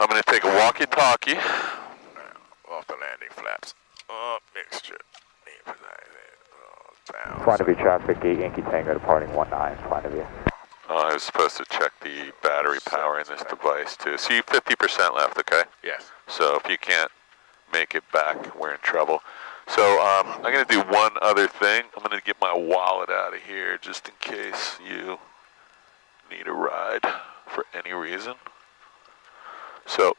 I'm going to take a walkie-talkie. Off the landing flaps. Mixture. In front of you, traffic, 8 Yankee Tango departing 19, in front of you. I was supposed to check the battery power in this device too. So you 50% left, okay? Yes. So if you can't make it back, we're in trouble. So I'm going to do one other thing. I'm going to get my wallet out of here just in case you need a ride for any reason. So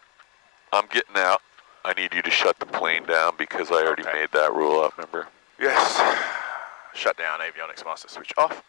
I'm getting out. I need you to shut the plane down because I already made that rule up, remember? Yes. Shut down avionics master switch off.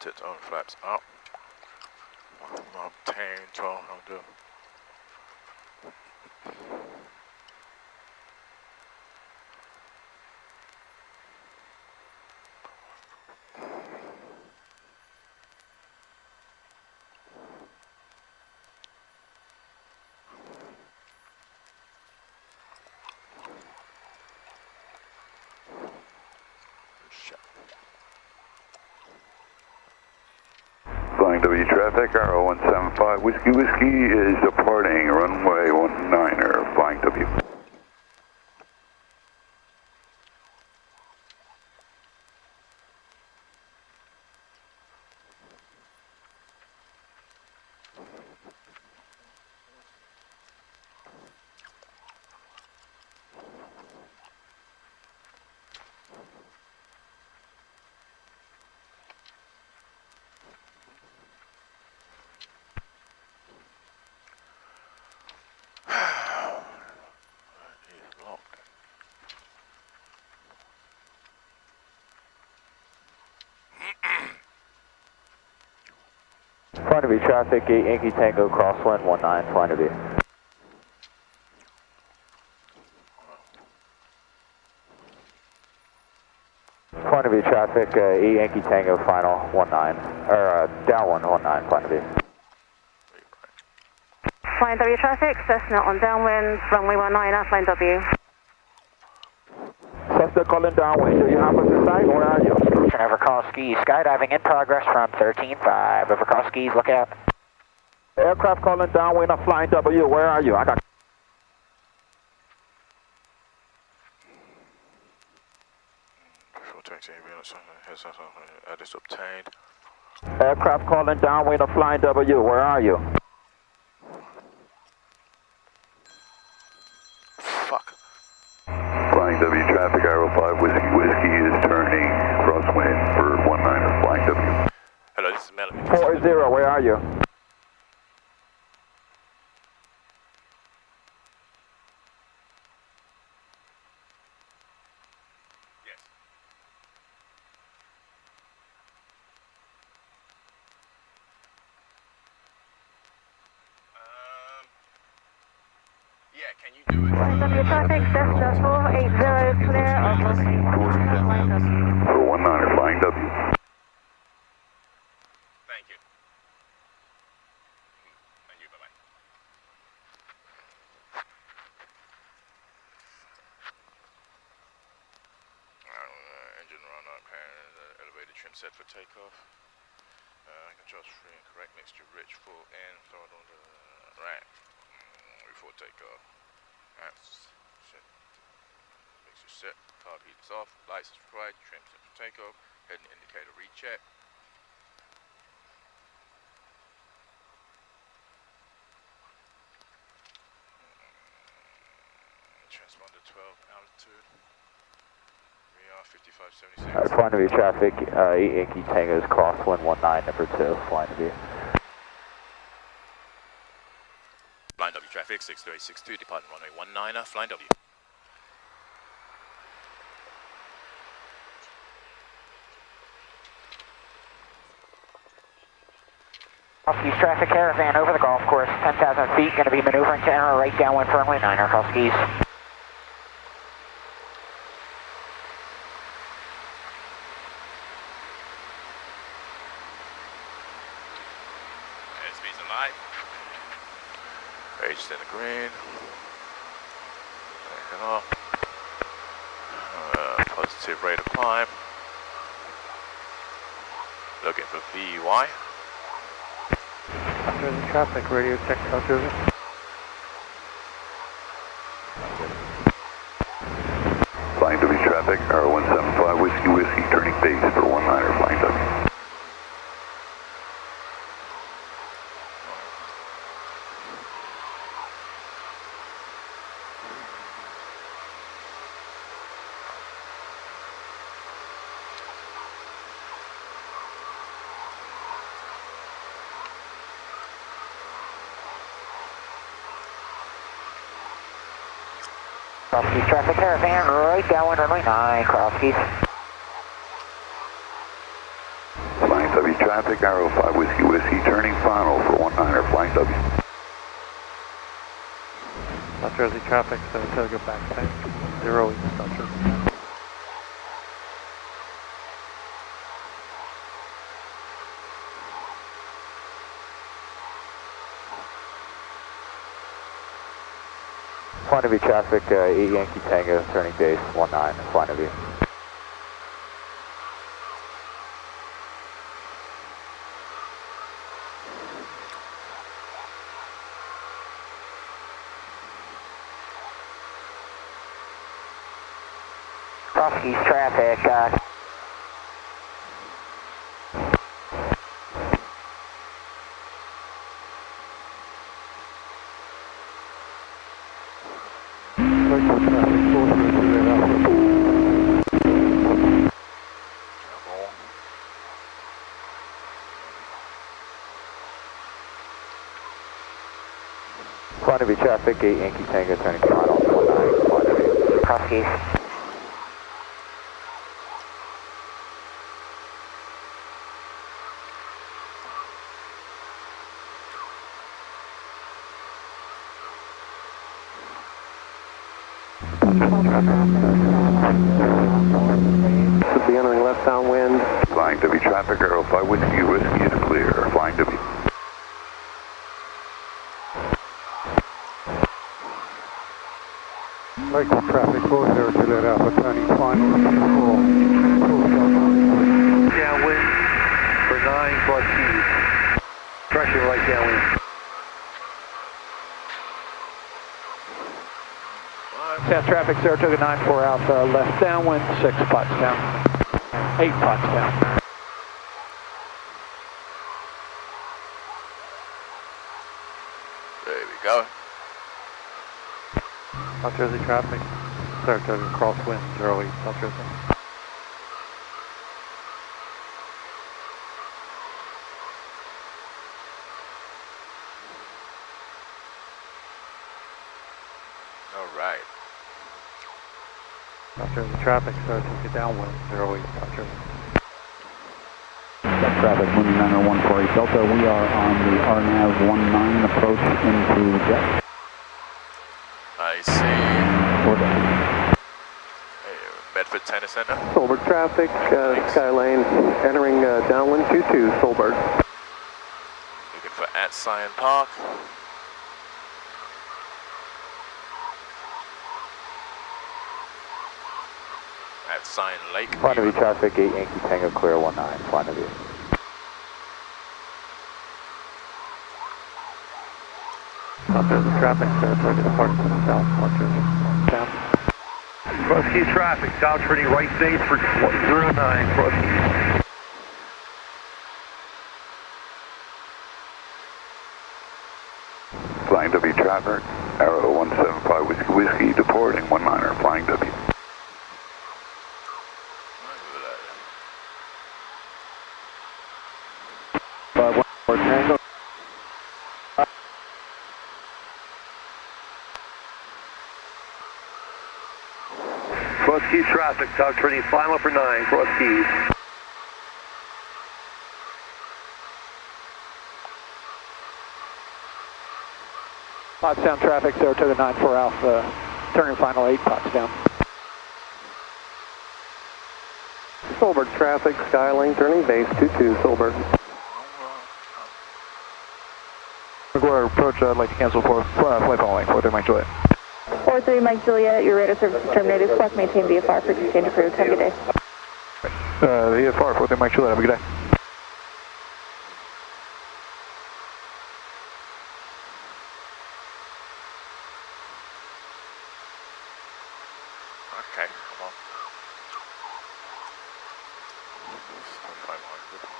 Tilt on flaps up. Obtain 12, I'll do. Flying W traffic, R0175 Whiskey is departing runway 19er, flying W. Flying to be traffic, 8 Yankee Tango, crosswind 19, flying to be. Flying to be traffic, 8 Yankee Tango, final 19, or downwind 19, flying to be. Flying W traffic, Cessna on downwind, runway 19, flying W. Cessna calling downwind, do you have us in sight, where are you? Over call skis, skydiving in progress from 13.5, over call skis, look out. Aircraft calling downwind, I'm flying W, where are you? I got. Before taxi, heads obtained. Aircraft calling downwind, I'm flying W, where are you? Fuck. Flying W traffic, R05 Whiskey is turning crosswind for 19er, flying W. Hello, this is Mel. 40, where are you? Yes. Yeah, can you do it? W traffic, Cessna 480, clear of For 19er, flying W. Thank you. And you, bye-bye. Engine run up, elevator trim set for takeoff. Controls free and correct mixture rich, full and throttle on the right before takeoff. Alright, set. Mixture set, carb heat is off, lights is required, trim set for takeoff, heading indicator recheck. Transponder 12, altitude. We are 5576. Alright, flying to be traffic, 8 Yankee Tango's crosswind 19, number 2, flying to be. Flying W traffic, 63862, departing runway 19er, flying W. Skis traffic caravan over the golf course, 10,000 feet, going to be maneuvering to enter right downwind for runway 9er, call skis. Airspeed's alive. Aged in the green. Taking off. Positive rate of climb. Looking for VY. There's traffic, radio check, calculator. Flying W traffic, R175 Whiskey, turning base for 19er, flying W. Cross skis traffic caravan right downwind runway 9, cross skis. Flying W traffic. traffic, Arrow 5 Whiskey Whiskey, turning final for 19er, flying W. South Jersey traffic, Saratoga back tank, 0 East South Jersey. Flying to be traffic, 8 Yankee Tango, turning base, 19, flying to be. Cross-East traffic, Flying to be traffic, 8 Yankee Tango, turning final, 19, flying to be. Cross-East. Should be entering left downwind. Flying W traffic, Arrow 5 Whiskey Whiskey is clear, flying W. Local traffic 40 Juliet Alpha, turning final, Downwind for 9 plus East. Pressure right downwind. South traffic, Saratoga 94 Alpha, left downwind, 6 Pottstown, 8 Pottstown. There we go. South Jersey traffic, Saratoga crosswind, 0 East South Jersey. All right. South Jersey traffic, Saratoga downwind, 0 East South Jersey. That traffic, moving 90148 Delta, we are on the RNAV 19 approach into jet. I see. Hey, Medford Tennis Center. Solberg traffic, Skylane, entering downwind 22, Solberg. Looking for @ Park. @ Lake. Flying to be traffic, 8 Yankee Tango, clear, 19, flying to be. South Jersey traffic, Saratoga departing from the south, South Jersey. Down. Cross-Keys traffic, South Trinity right base for 09, Cross-Keys. Flying W traffic, Arrow 175 Whiskey Whiskey, departing 19er, flying W. Cross-Keys traffic, South Trinity, final for 9, Cross-Keys. Pottstown traffic, Saratoga 94 Alpha, turning final 8 Pottstown. Solberg traffic, Skylane, turning base 22, Solberg. McGuire approach, I'd like to cancel for flight following, 43 Mike Juliet. 43 Mike Juliet, your radar service is terminated. Plus maintain VFR for exchange approved. Have a good day. The VFR, 43 Mike Juliet, have a good day. Okay, come on. 2500.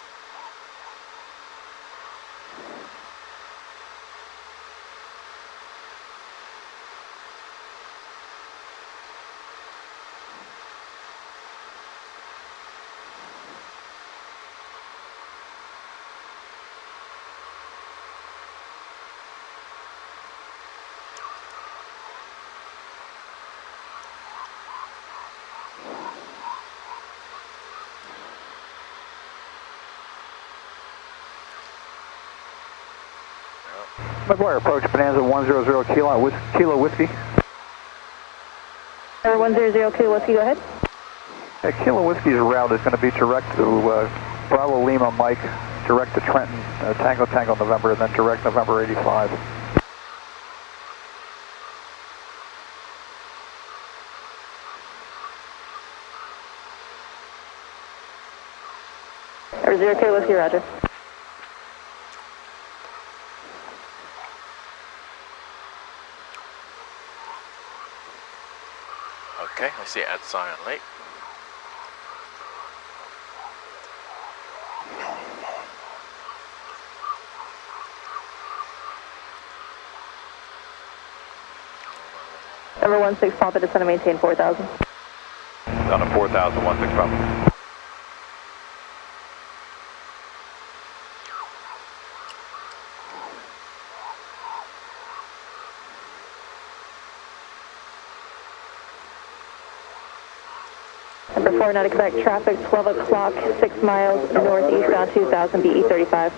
McGuire, approach Bonanza 100 Kilo Whiskey. 100 Kilo Whiskey, go ahead. Kilo Whiskey's route is going to be direct to Bravo Lima Mike, direct to Trenton, Tango Tango November, and then direct November 85. Or 0 Kilo Whiskey, roger. Okay, I see it at Zion Lake. Number 16 Papa, descend and maintain 4,000. Down to 4,000, 16 Papa. Number 4, not expect traffic, 12 o'clock, 6 miles northeastbound 2000, BE 35.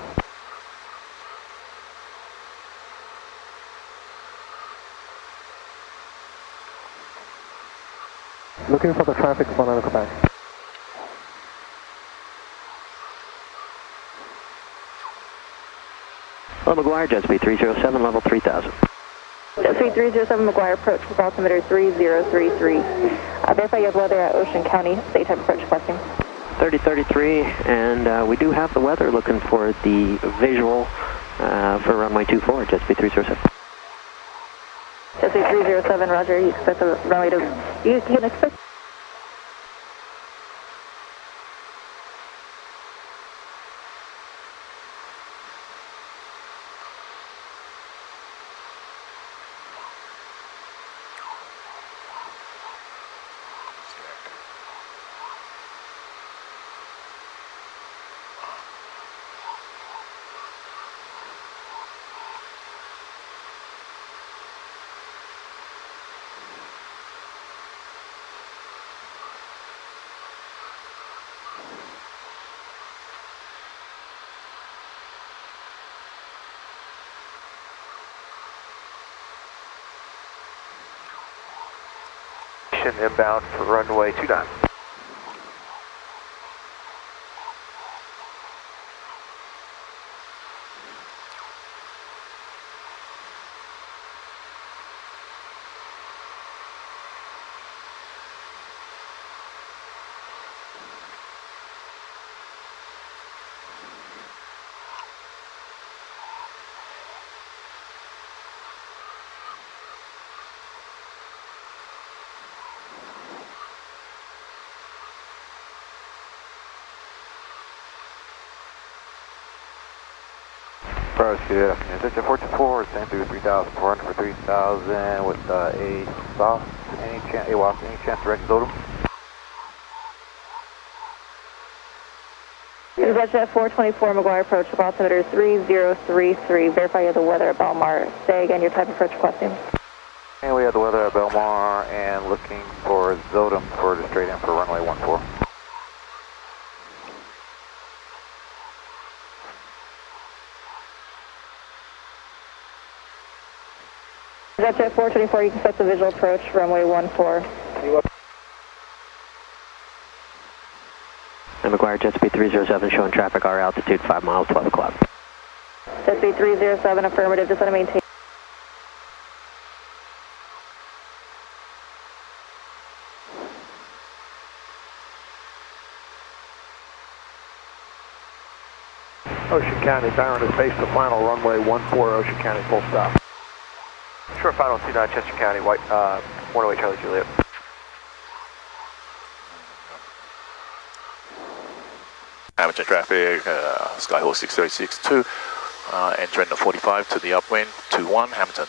Looking for the traffic for 9 o'clock. Hello, McGuire, jet speed 307, level 3000. Jet speed 307, McGuire, approach with altimeter 3033. Verify you have weather at Ocean County, state type approach requesting. 3033, and we do have the weather, looking for the visual for runway 24, jet speed 307. Jet speed 307, roger, you expect the runway to, you can expect. Inbound for runway 29. Approach, good afternoon. Section 424, stand through 3,400 for 3,000 with a soft, any chance direct Zodum? Jet 424, McGuire, approach with altimeter 3033. Verify you have the weather at Belmar. Say again your type of approach requesting. And we have the weather at Belmar and looking for Zodum for the straight in for runway 14. Jet 424, you can set the visual approach, runway 14. And McGuire, jet speed 307, showing traffic, our altitude 5 miles, 12 o'clock. Jet speed 307, affirmative, descend and maintain. Ocean County, Byron is base to final runway 14, Ocean County, full stop. Short final 29, Chester County, 108 Charlie Juliet. Hamilton traffic, Skyhawk 6062, entering the 45 to the upwind, 21, Hamilton.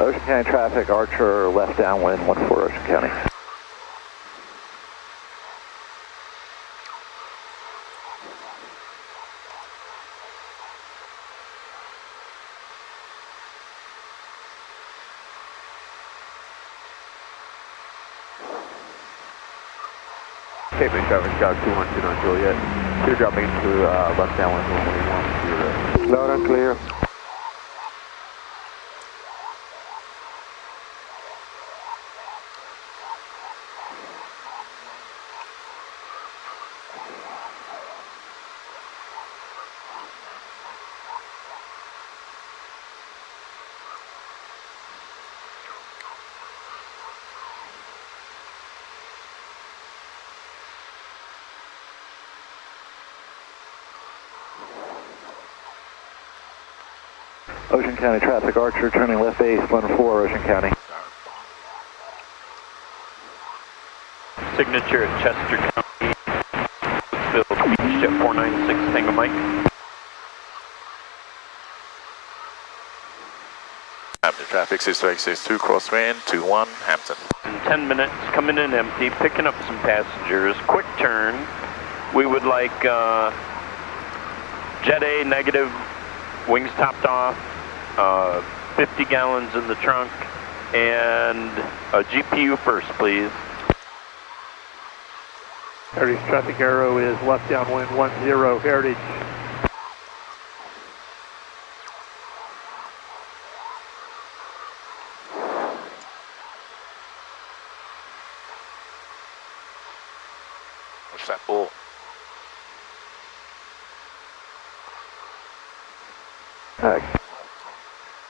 Ocean County traffic, Archer left downwind, 14 Ocean County. Cape traffic, Skyhawk 2129 Juliet. You're dropping into left downwind 121. Loud and clear. Ocean County traffic, Archer turning left base, 14 Ocean County. Signature at Chester County, Woodsville Beach, jet 496, Tango Mike. Hampton traffic 6362, crosswind 21, Hampton. In 10 minutes, coming in empty, picking up some passengers, quick turn. We would like Jet A negative, wings topped off, 50 gallons in the trunk, and a GPU first, please. Heritage traffic arrow is left downwind 10, Heritage. What's that bull?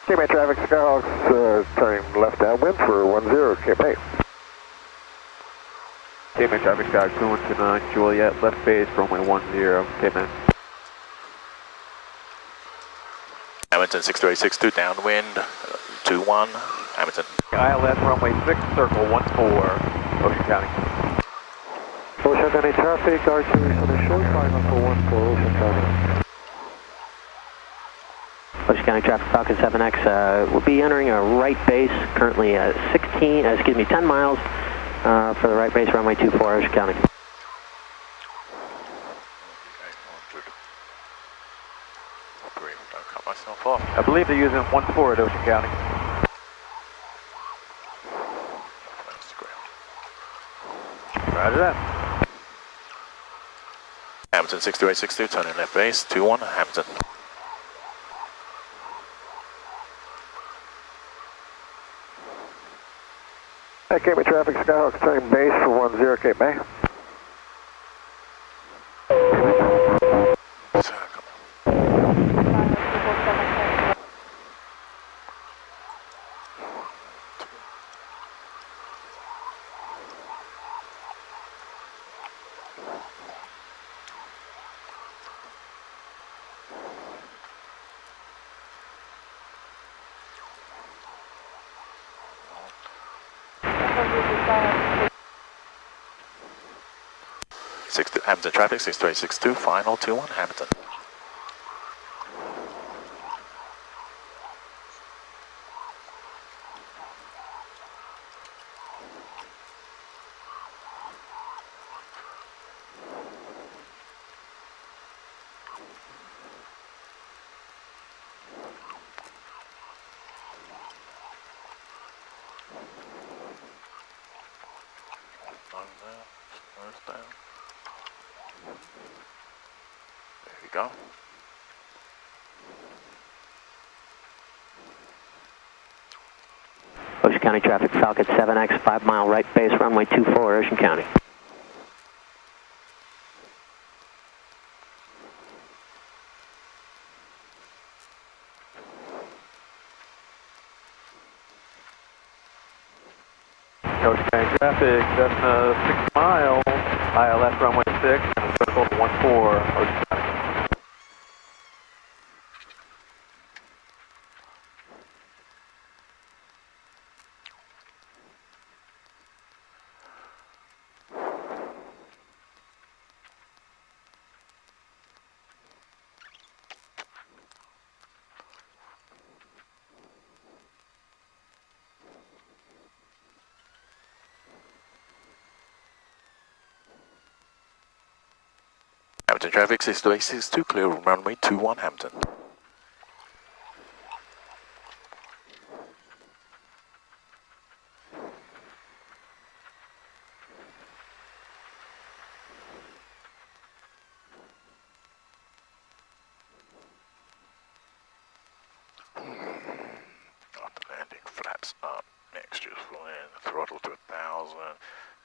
Cape May traffic, Skyhawks turning left downwind for 10, Cape May. Cape May traffic, Sky 2129, Juliet, left base, runway 10, Cape May. Hamilton 62862, downwind 21, Hamilton. ILS runway 6, circle 14, Ocean County. Ocean County traffic, Archer is on the short final for 14, Ocean County. Ocean County traffic, Falcon 7X will be entering a right base, currently 10 miles for the right base, runway 24, Ocean County. Don't cut myself off. I believe they're using 14 at Ocean County. That's the ground. Roger that. Hamilton 62862, turning left base 21, Hamilton. Cape May traffic, Skyhawks turning base for 10, Cape May. Hamilton traffic 62862, final 21, Hamilton. Down. There you go. Ocean County traffic, Falcon 7X, 5 mile right base, runway 24, Ocean County. Ocean County traffic, Cessna 6 miles, ILS runway 6, and a circle 14, Ocean County. Hamilton traffic 62862, clear runway 21, Hamilton.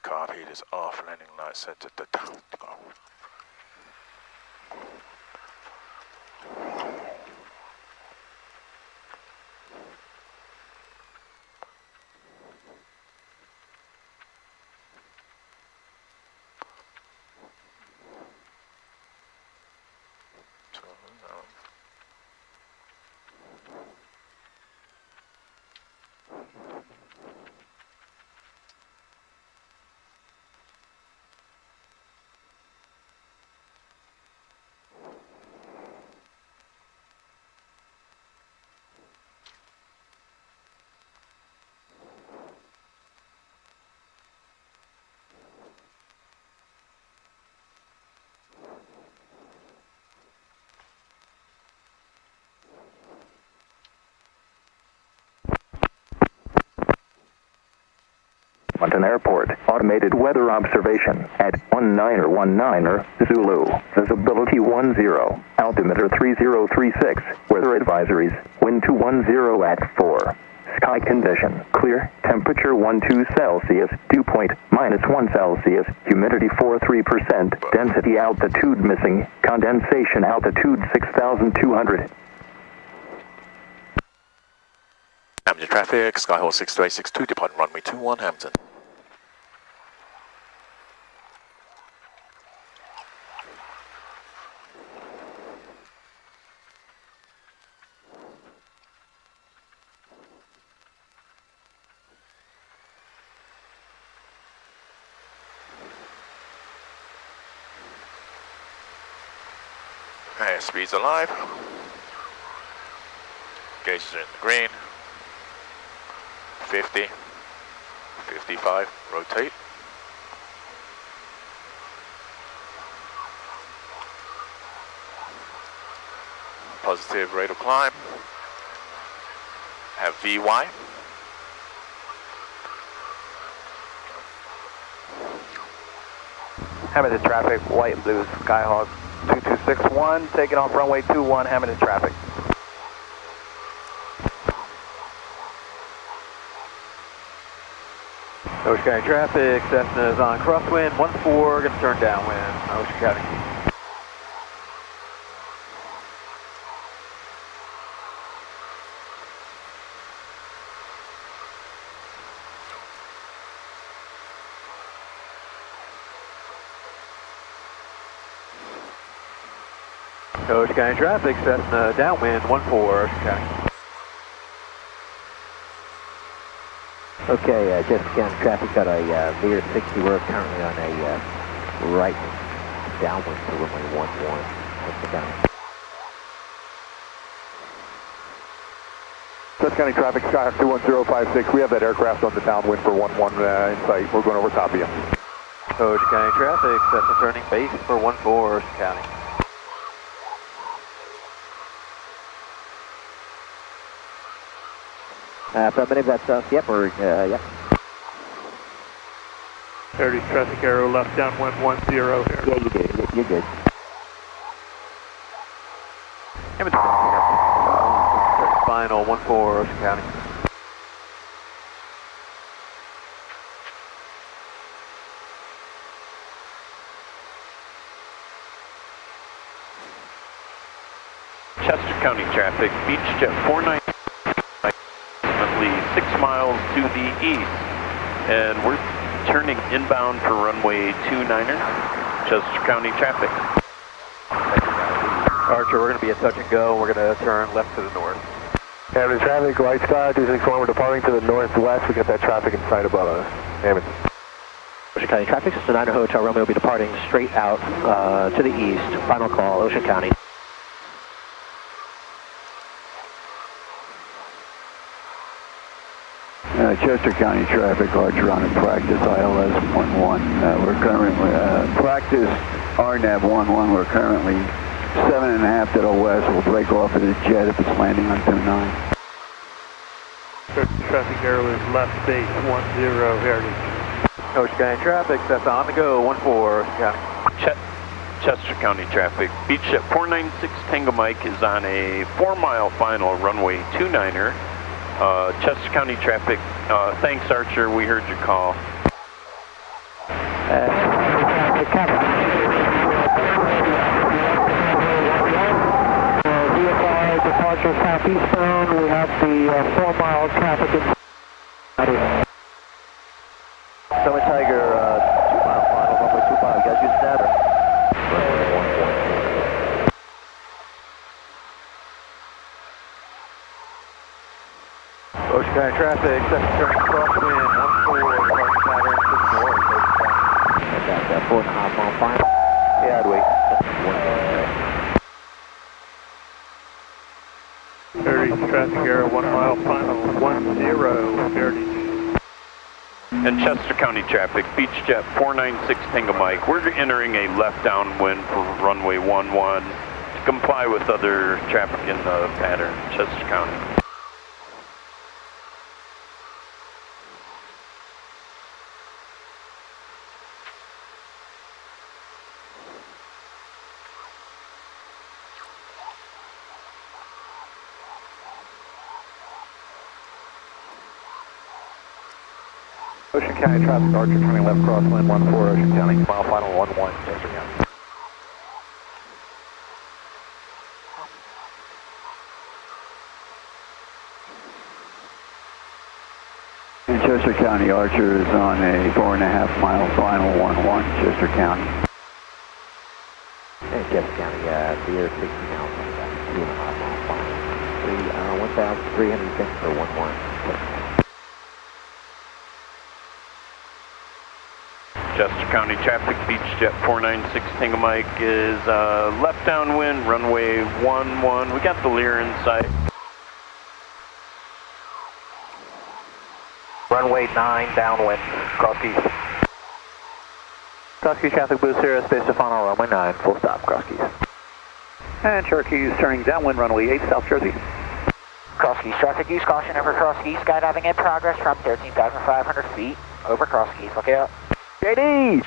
Carb heat is off, landing light set to the top. Washington Airport. Automated weather observation at 19er Zulu. Visibility 10. Altimeter 3036. Weather advisories. Wind 210 at 4. Sky condition. Clear. Temperature 12 Celsius. Dew point -1 Celsius. Humidity 43%. Density altitude missing. Condensation altitude 6,200. Hamilton traffic, Skyhawk 62862, departing runway 21, Hamilton. Alright, speed's alive. Gauges are in the green. 50, 55, rotate. Positive rate of climb. Have VY. Hamilton traffic, white and blue, Skyhawk 2261, taking off runway 21, Hamilton traffic. Ocean County traffic, Cessna is on crosswind, 14, going to turn downwind, Ocean County. Ocean County traffic, Cessna downwind, 14, Ocean County. Okay, Jessica County traffic got a Lear 60. We're currently on a right downwind to runway 11, Jessica County. Jessica County traffic, Skyhawk 21056. We have that aircraft on the downwind for 11 in sight. We're going over top of you. Ocean County traffic, Cessna turning base for 14, Ocean County. Affirmative, that's us. Yep, we're, yep. Heritage traffic arrow left downwind 10 here. Yeah, you did. You're good. Hamilton final, 14, Ocean County. Chester County traffic, Beach Jet 49. 6 miles to the east, and we're turning inbound for runway 29er, Chester County traffic. Archer, we're going to be a touch and go. We're going to turn left to the north. Hamilton traffic, white sky, 261, we're departing to the northwest. We got that traffic in sight above us. Hamilton. Ocean County traffic, Cessna 9 Hotel Romeo will be departing straight out to the east. Final call, Ocean County. Chester County traffic, Archer on in practice, ILS 11. We're currently, practice RNAV 11, we're currently 7.5 to the west. We'll break off of the jet if it's landing on 29. Traffic arrow is left base 10 Heritage. Ocean County traffic, that's on the go, 14, Ocean County. Chester County traffic, Beach Jet 496 Tango Mike is on a 4-mile final runway 29er. Chester County traffic, thanks Archer, we heard your call. Chester southeastbound, we have the 4 mile traffic in. Summit Tiger, 2 mile final, runway 25, you guys use Snapper. Ocean County traffic, second turning crosswind, 14, parking pattern 64, That 4.5 mile final. Yeah, I'd wait. 30 traffic area, 1 mile final, 10, Heritage. And Chester County traffic, Beach Jet 496 Tango Mike. We're entering a left downwind for runway 11 to comply with other traffic in the pattern, Chester County. Ocean County traffic, Archer turning left crosswind 14, Ocean County, mile final 11, Chester County. In Chester County, Archer is on a 4.5 mile final 11, Chester County. And Chester County, near 60 miles, 2.5 mile final. 1,306 for 11. Chester County traffic, Beach Jet 496 Tango Mike is left downwind, runway 11. We got the Lear in sight. Runway 9 downwind, cross keys. Cross keys traffic boost here, space to final, runway 9, full stop, cross keys. And Cherokee is turning downwind, runway 8, South Jersey. Cross keys traffic, use caution over cross keys, skydiving in progress from 13,500 feet, over cross keys, look out. JD!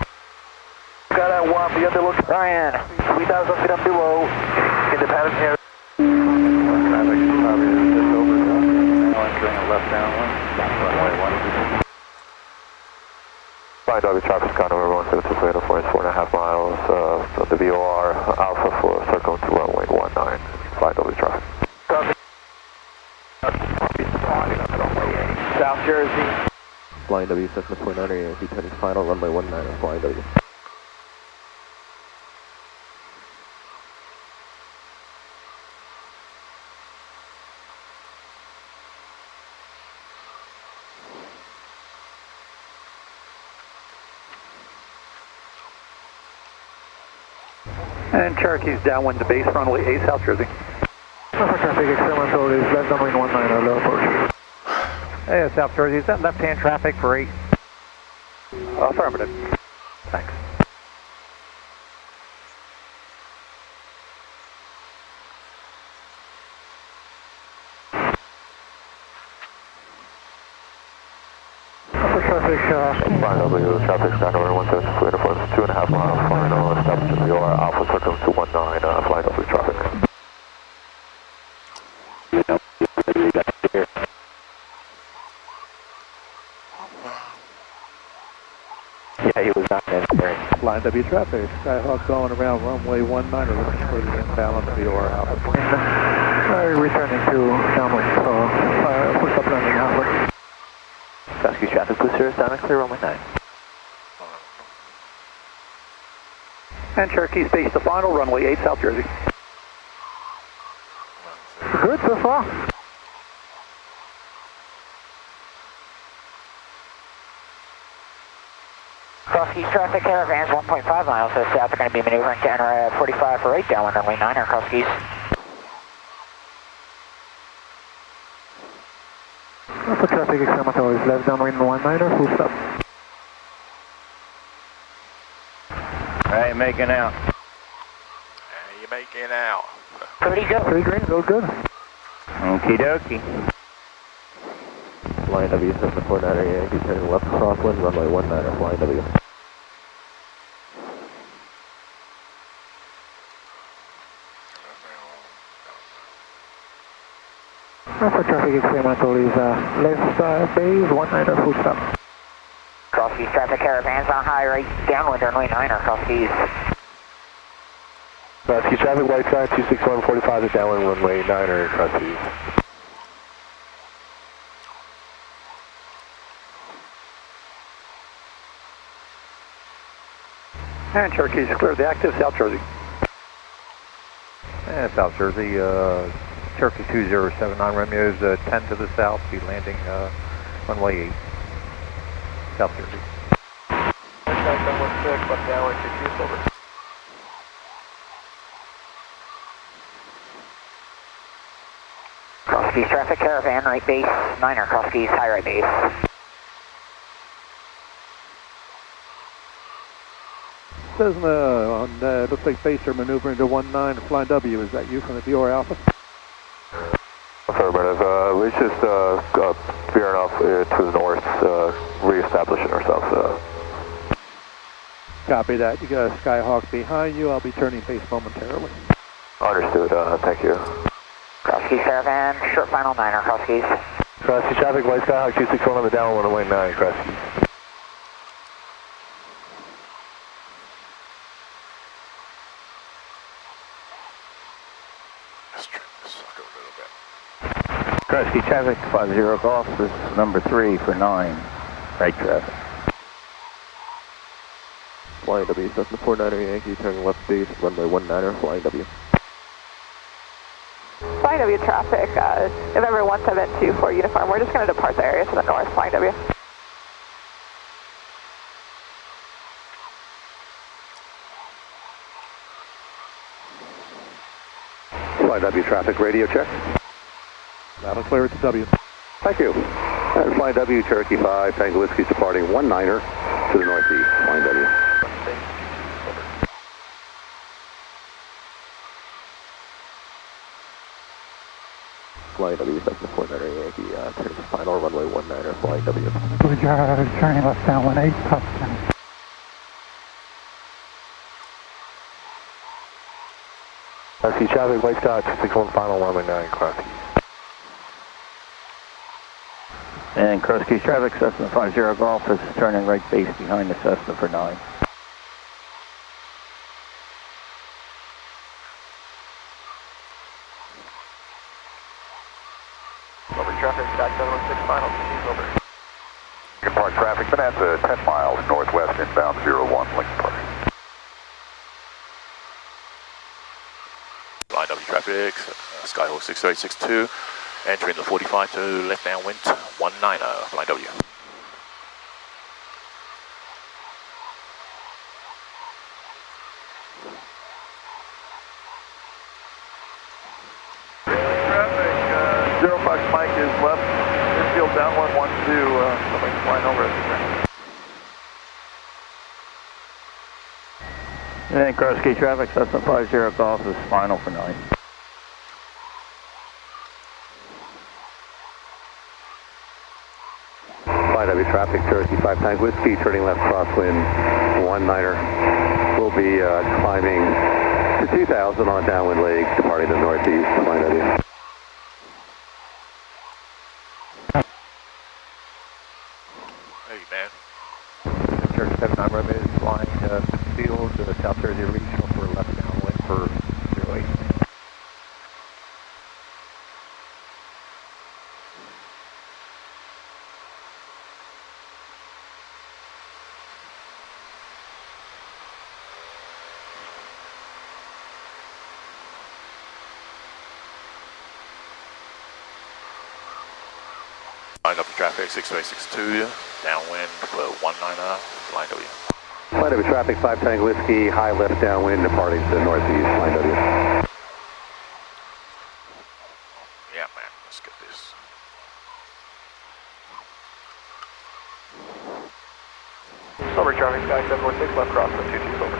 Got that one, be under look. Ryan. 3,000 feet up below, in the pattern here. Traffic is probably just over, now entering a left downwind, runway 1. Flying W traffic is over 172 clear to 4.5 miles, so the VOR Alpha for circle to runway 19, Flying W traffic. South Jersey. Flying W, Cessna 49 area, turning final, runway 19 on Flying W. And Cherokee's downwind to base, runway 8, South Jersey. Traffic experimental is left downwind 19, low approach. Hey, South Jersey, is that left-hand traffic for 8? Affirmative. Thanks. Flying W traffic scan over 172 clear to 2.5 miles final, establishing VOR Alpha circle to 19, Flying W traffic. Yeah, he was not there. Flying W traffic, Skyhawk going around runway 19, looking for the inbound on the VOR Alpha. Returning to downwind, so full stop landing halfway. Rescue traffic boost here, down and clear runway 9. And Cherokee's base to final, runway 8, South Jersey. Good so far. Cross keys traffic, caravans 1.5 miles to the south are going to be maneuvering to enter 45 for 8 downwind, runway 9 or cross keys. Alpha traffic experimental is left downwind 19, full stop. Alright, making out. You're making out. Pretty good. 3 green, go good. Okie dokie. Flying W, Cessna 49 area, turning left crosswind, runway 19 Flying W. Alpha traffic experimental is left base 19, full stop. Cross keys traffic, caravans on high rate downwind, runway 9 or cross keys. Rescue traffic, white side, 26145 is downwind runway 9er, cross east. And Cherokee's clear the active, South Jersey. And South Jersey, Cherokee 2079 Romeo's 10 to the south, be landing runway 8, South Jersey. Left downwind 22 over. Cross keys traffic, caravan, right base, 9er, cross keys, high right base. Cessna, looks like base are maneuvering to 19, flying W. Is that you from the Dior Alpha? Affirmative. We're just veering off to the north, re-establishing ourselves. Copy that. You got a Skyhawk behind you. I'll be turning base momentarily. Understood. Thank you. Cross keys, caravan, short final, 9er, cross keys. Cross key traffic, white Skyhawk 261 on the down, runway 9, cross keys. Cross key traffic, 50 Golf, this is number 3 for 9, right traffic. Flying W, Cessna 49er Yankee, turning left base, runway 19er, flying W. Flying W traffic, November 1724 uniform. We're just going to depart the area to the north, flying W. Flying W traffic, radio check. That'll clear it to W. Thank you. And flying W, Cherokee 5, Tango Whiskey's departing 19er to the northeast, flying W. Flying W, Cessna 49er Yankee, turning final, runway 19er, flying W. Turning left down 18, top 10. Rescue traffic, white Sky 261 final, runway 9, cross east. And cross key traffic, Cessna 50 Golf is turning right base behind the Cessna for 9. Over traffic, Sky 716 final, over. Lincoln Park traffic, Bonanza 10 miles northwest inbound 01, Lincoln Park. Line W traffic, Skyhawk 6862, entering the 45 to left downwind, 19er, flying W. Traffic, 0 Fox Mike is left, infield downwind 12, somebody's flying over it. And cross key traffic, Cessna 50 Golf is final for 9. Flying W traffic, Cherokee 5 Tango Whiskey, turning left crosswind 19er. We'll be climbing to 2000 on downwind leg, departing the northeast, flying W. Hey, man. Cherokee 79 Romeo is flying field to South Jersey Regional for left downwind for 08. Line up traffic, 6862, downwind for 19er, flying W. Flight of traffic, 5 Tango Whiskey, high left downwind, departing to the northeast, flying W. Yeah, man, let's get this. Over traffic, Sky 716 left crosswind 22 over.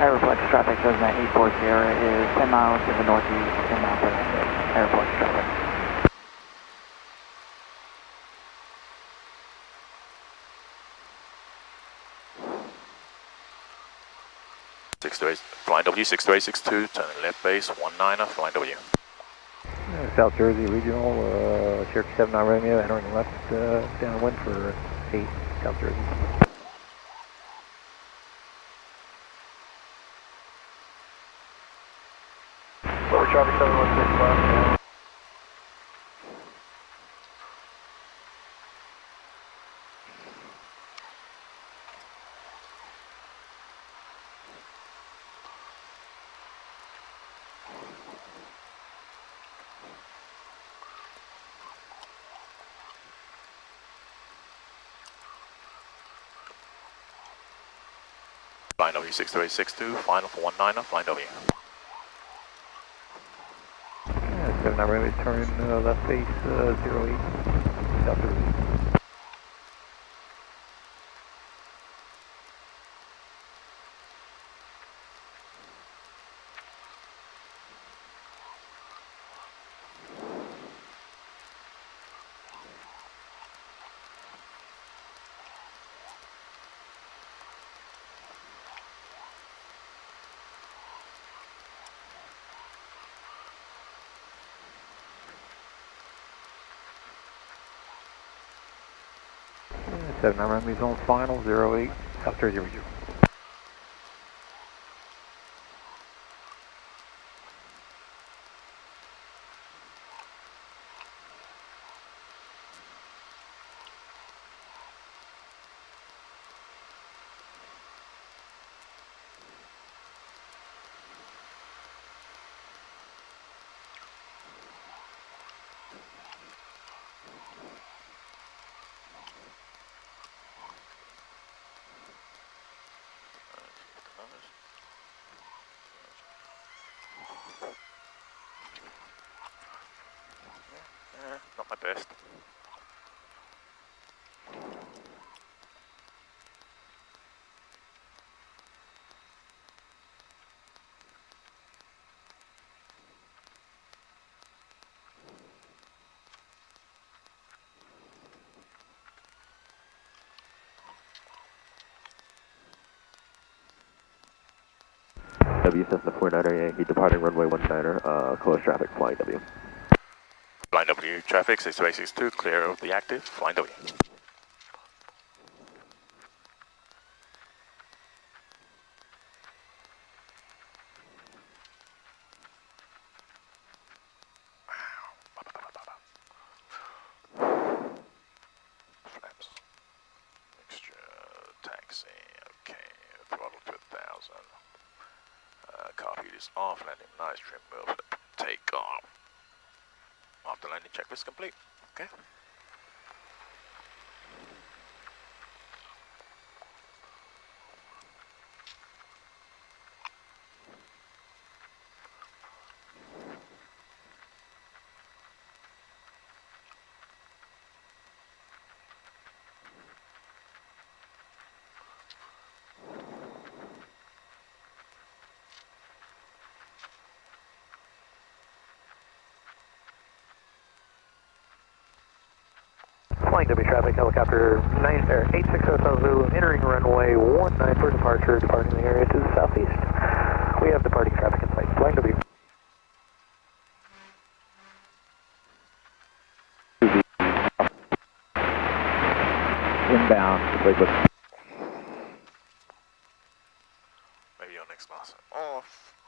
Airplex traffic, Cessna 840 is 10 miles to the northeast, 10 miles to the Airplex traffic. Flying W, 6862, turning left base, 19er, flying W. South Jersey Regional, Cherokee 79 Romeo, entering left downwind for 8, South Jersey. Lower traffic 716 left. Flying W 62862, final for 19er, flying W. 79 Romeo, turn left base 08, South Jersey. Yeah, 79 Romeo's on final 08, South Jersey Regional. Not my best. W Cessna 49er Yankee departing runway 19er, close traffic, flying W. Flying W traffic 62862, clear of the active, flying W. Flaps. Mixture, taxi, okay, throttle to 1000. Car heat is off, landing nice, trim wheel, take off. After landing checklist complete, okay. Flying W traffic, helicopter 860 Zulu, entering runway 19 for departure, departing the area to the southeast. We have departing traffic in sight. Flying W. Inbound, Maybe your next class off.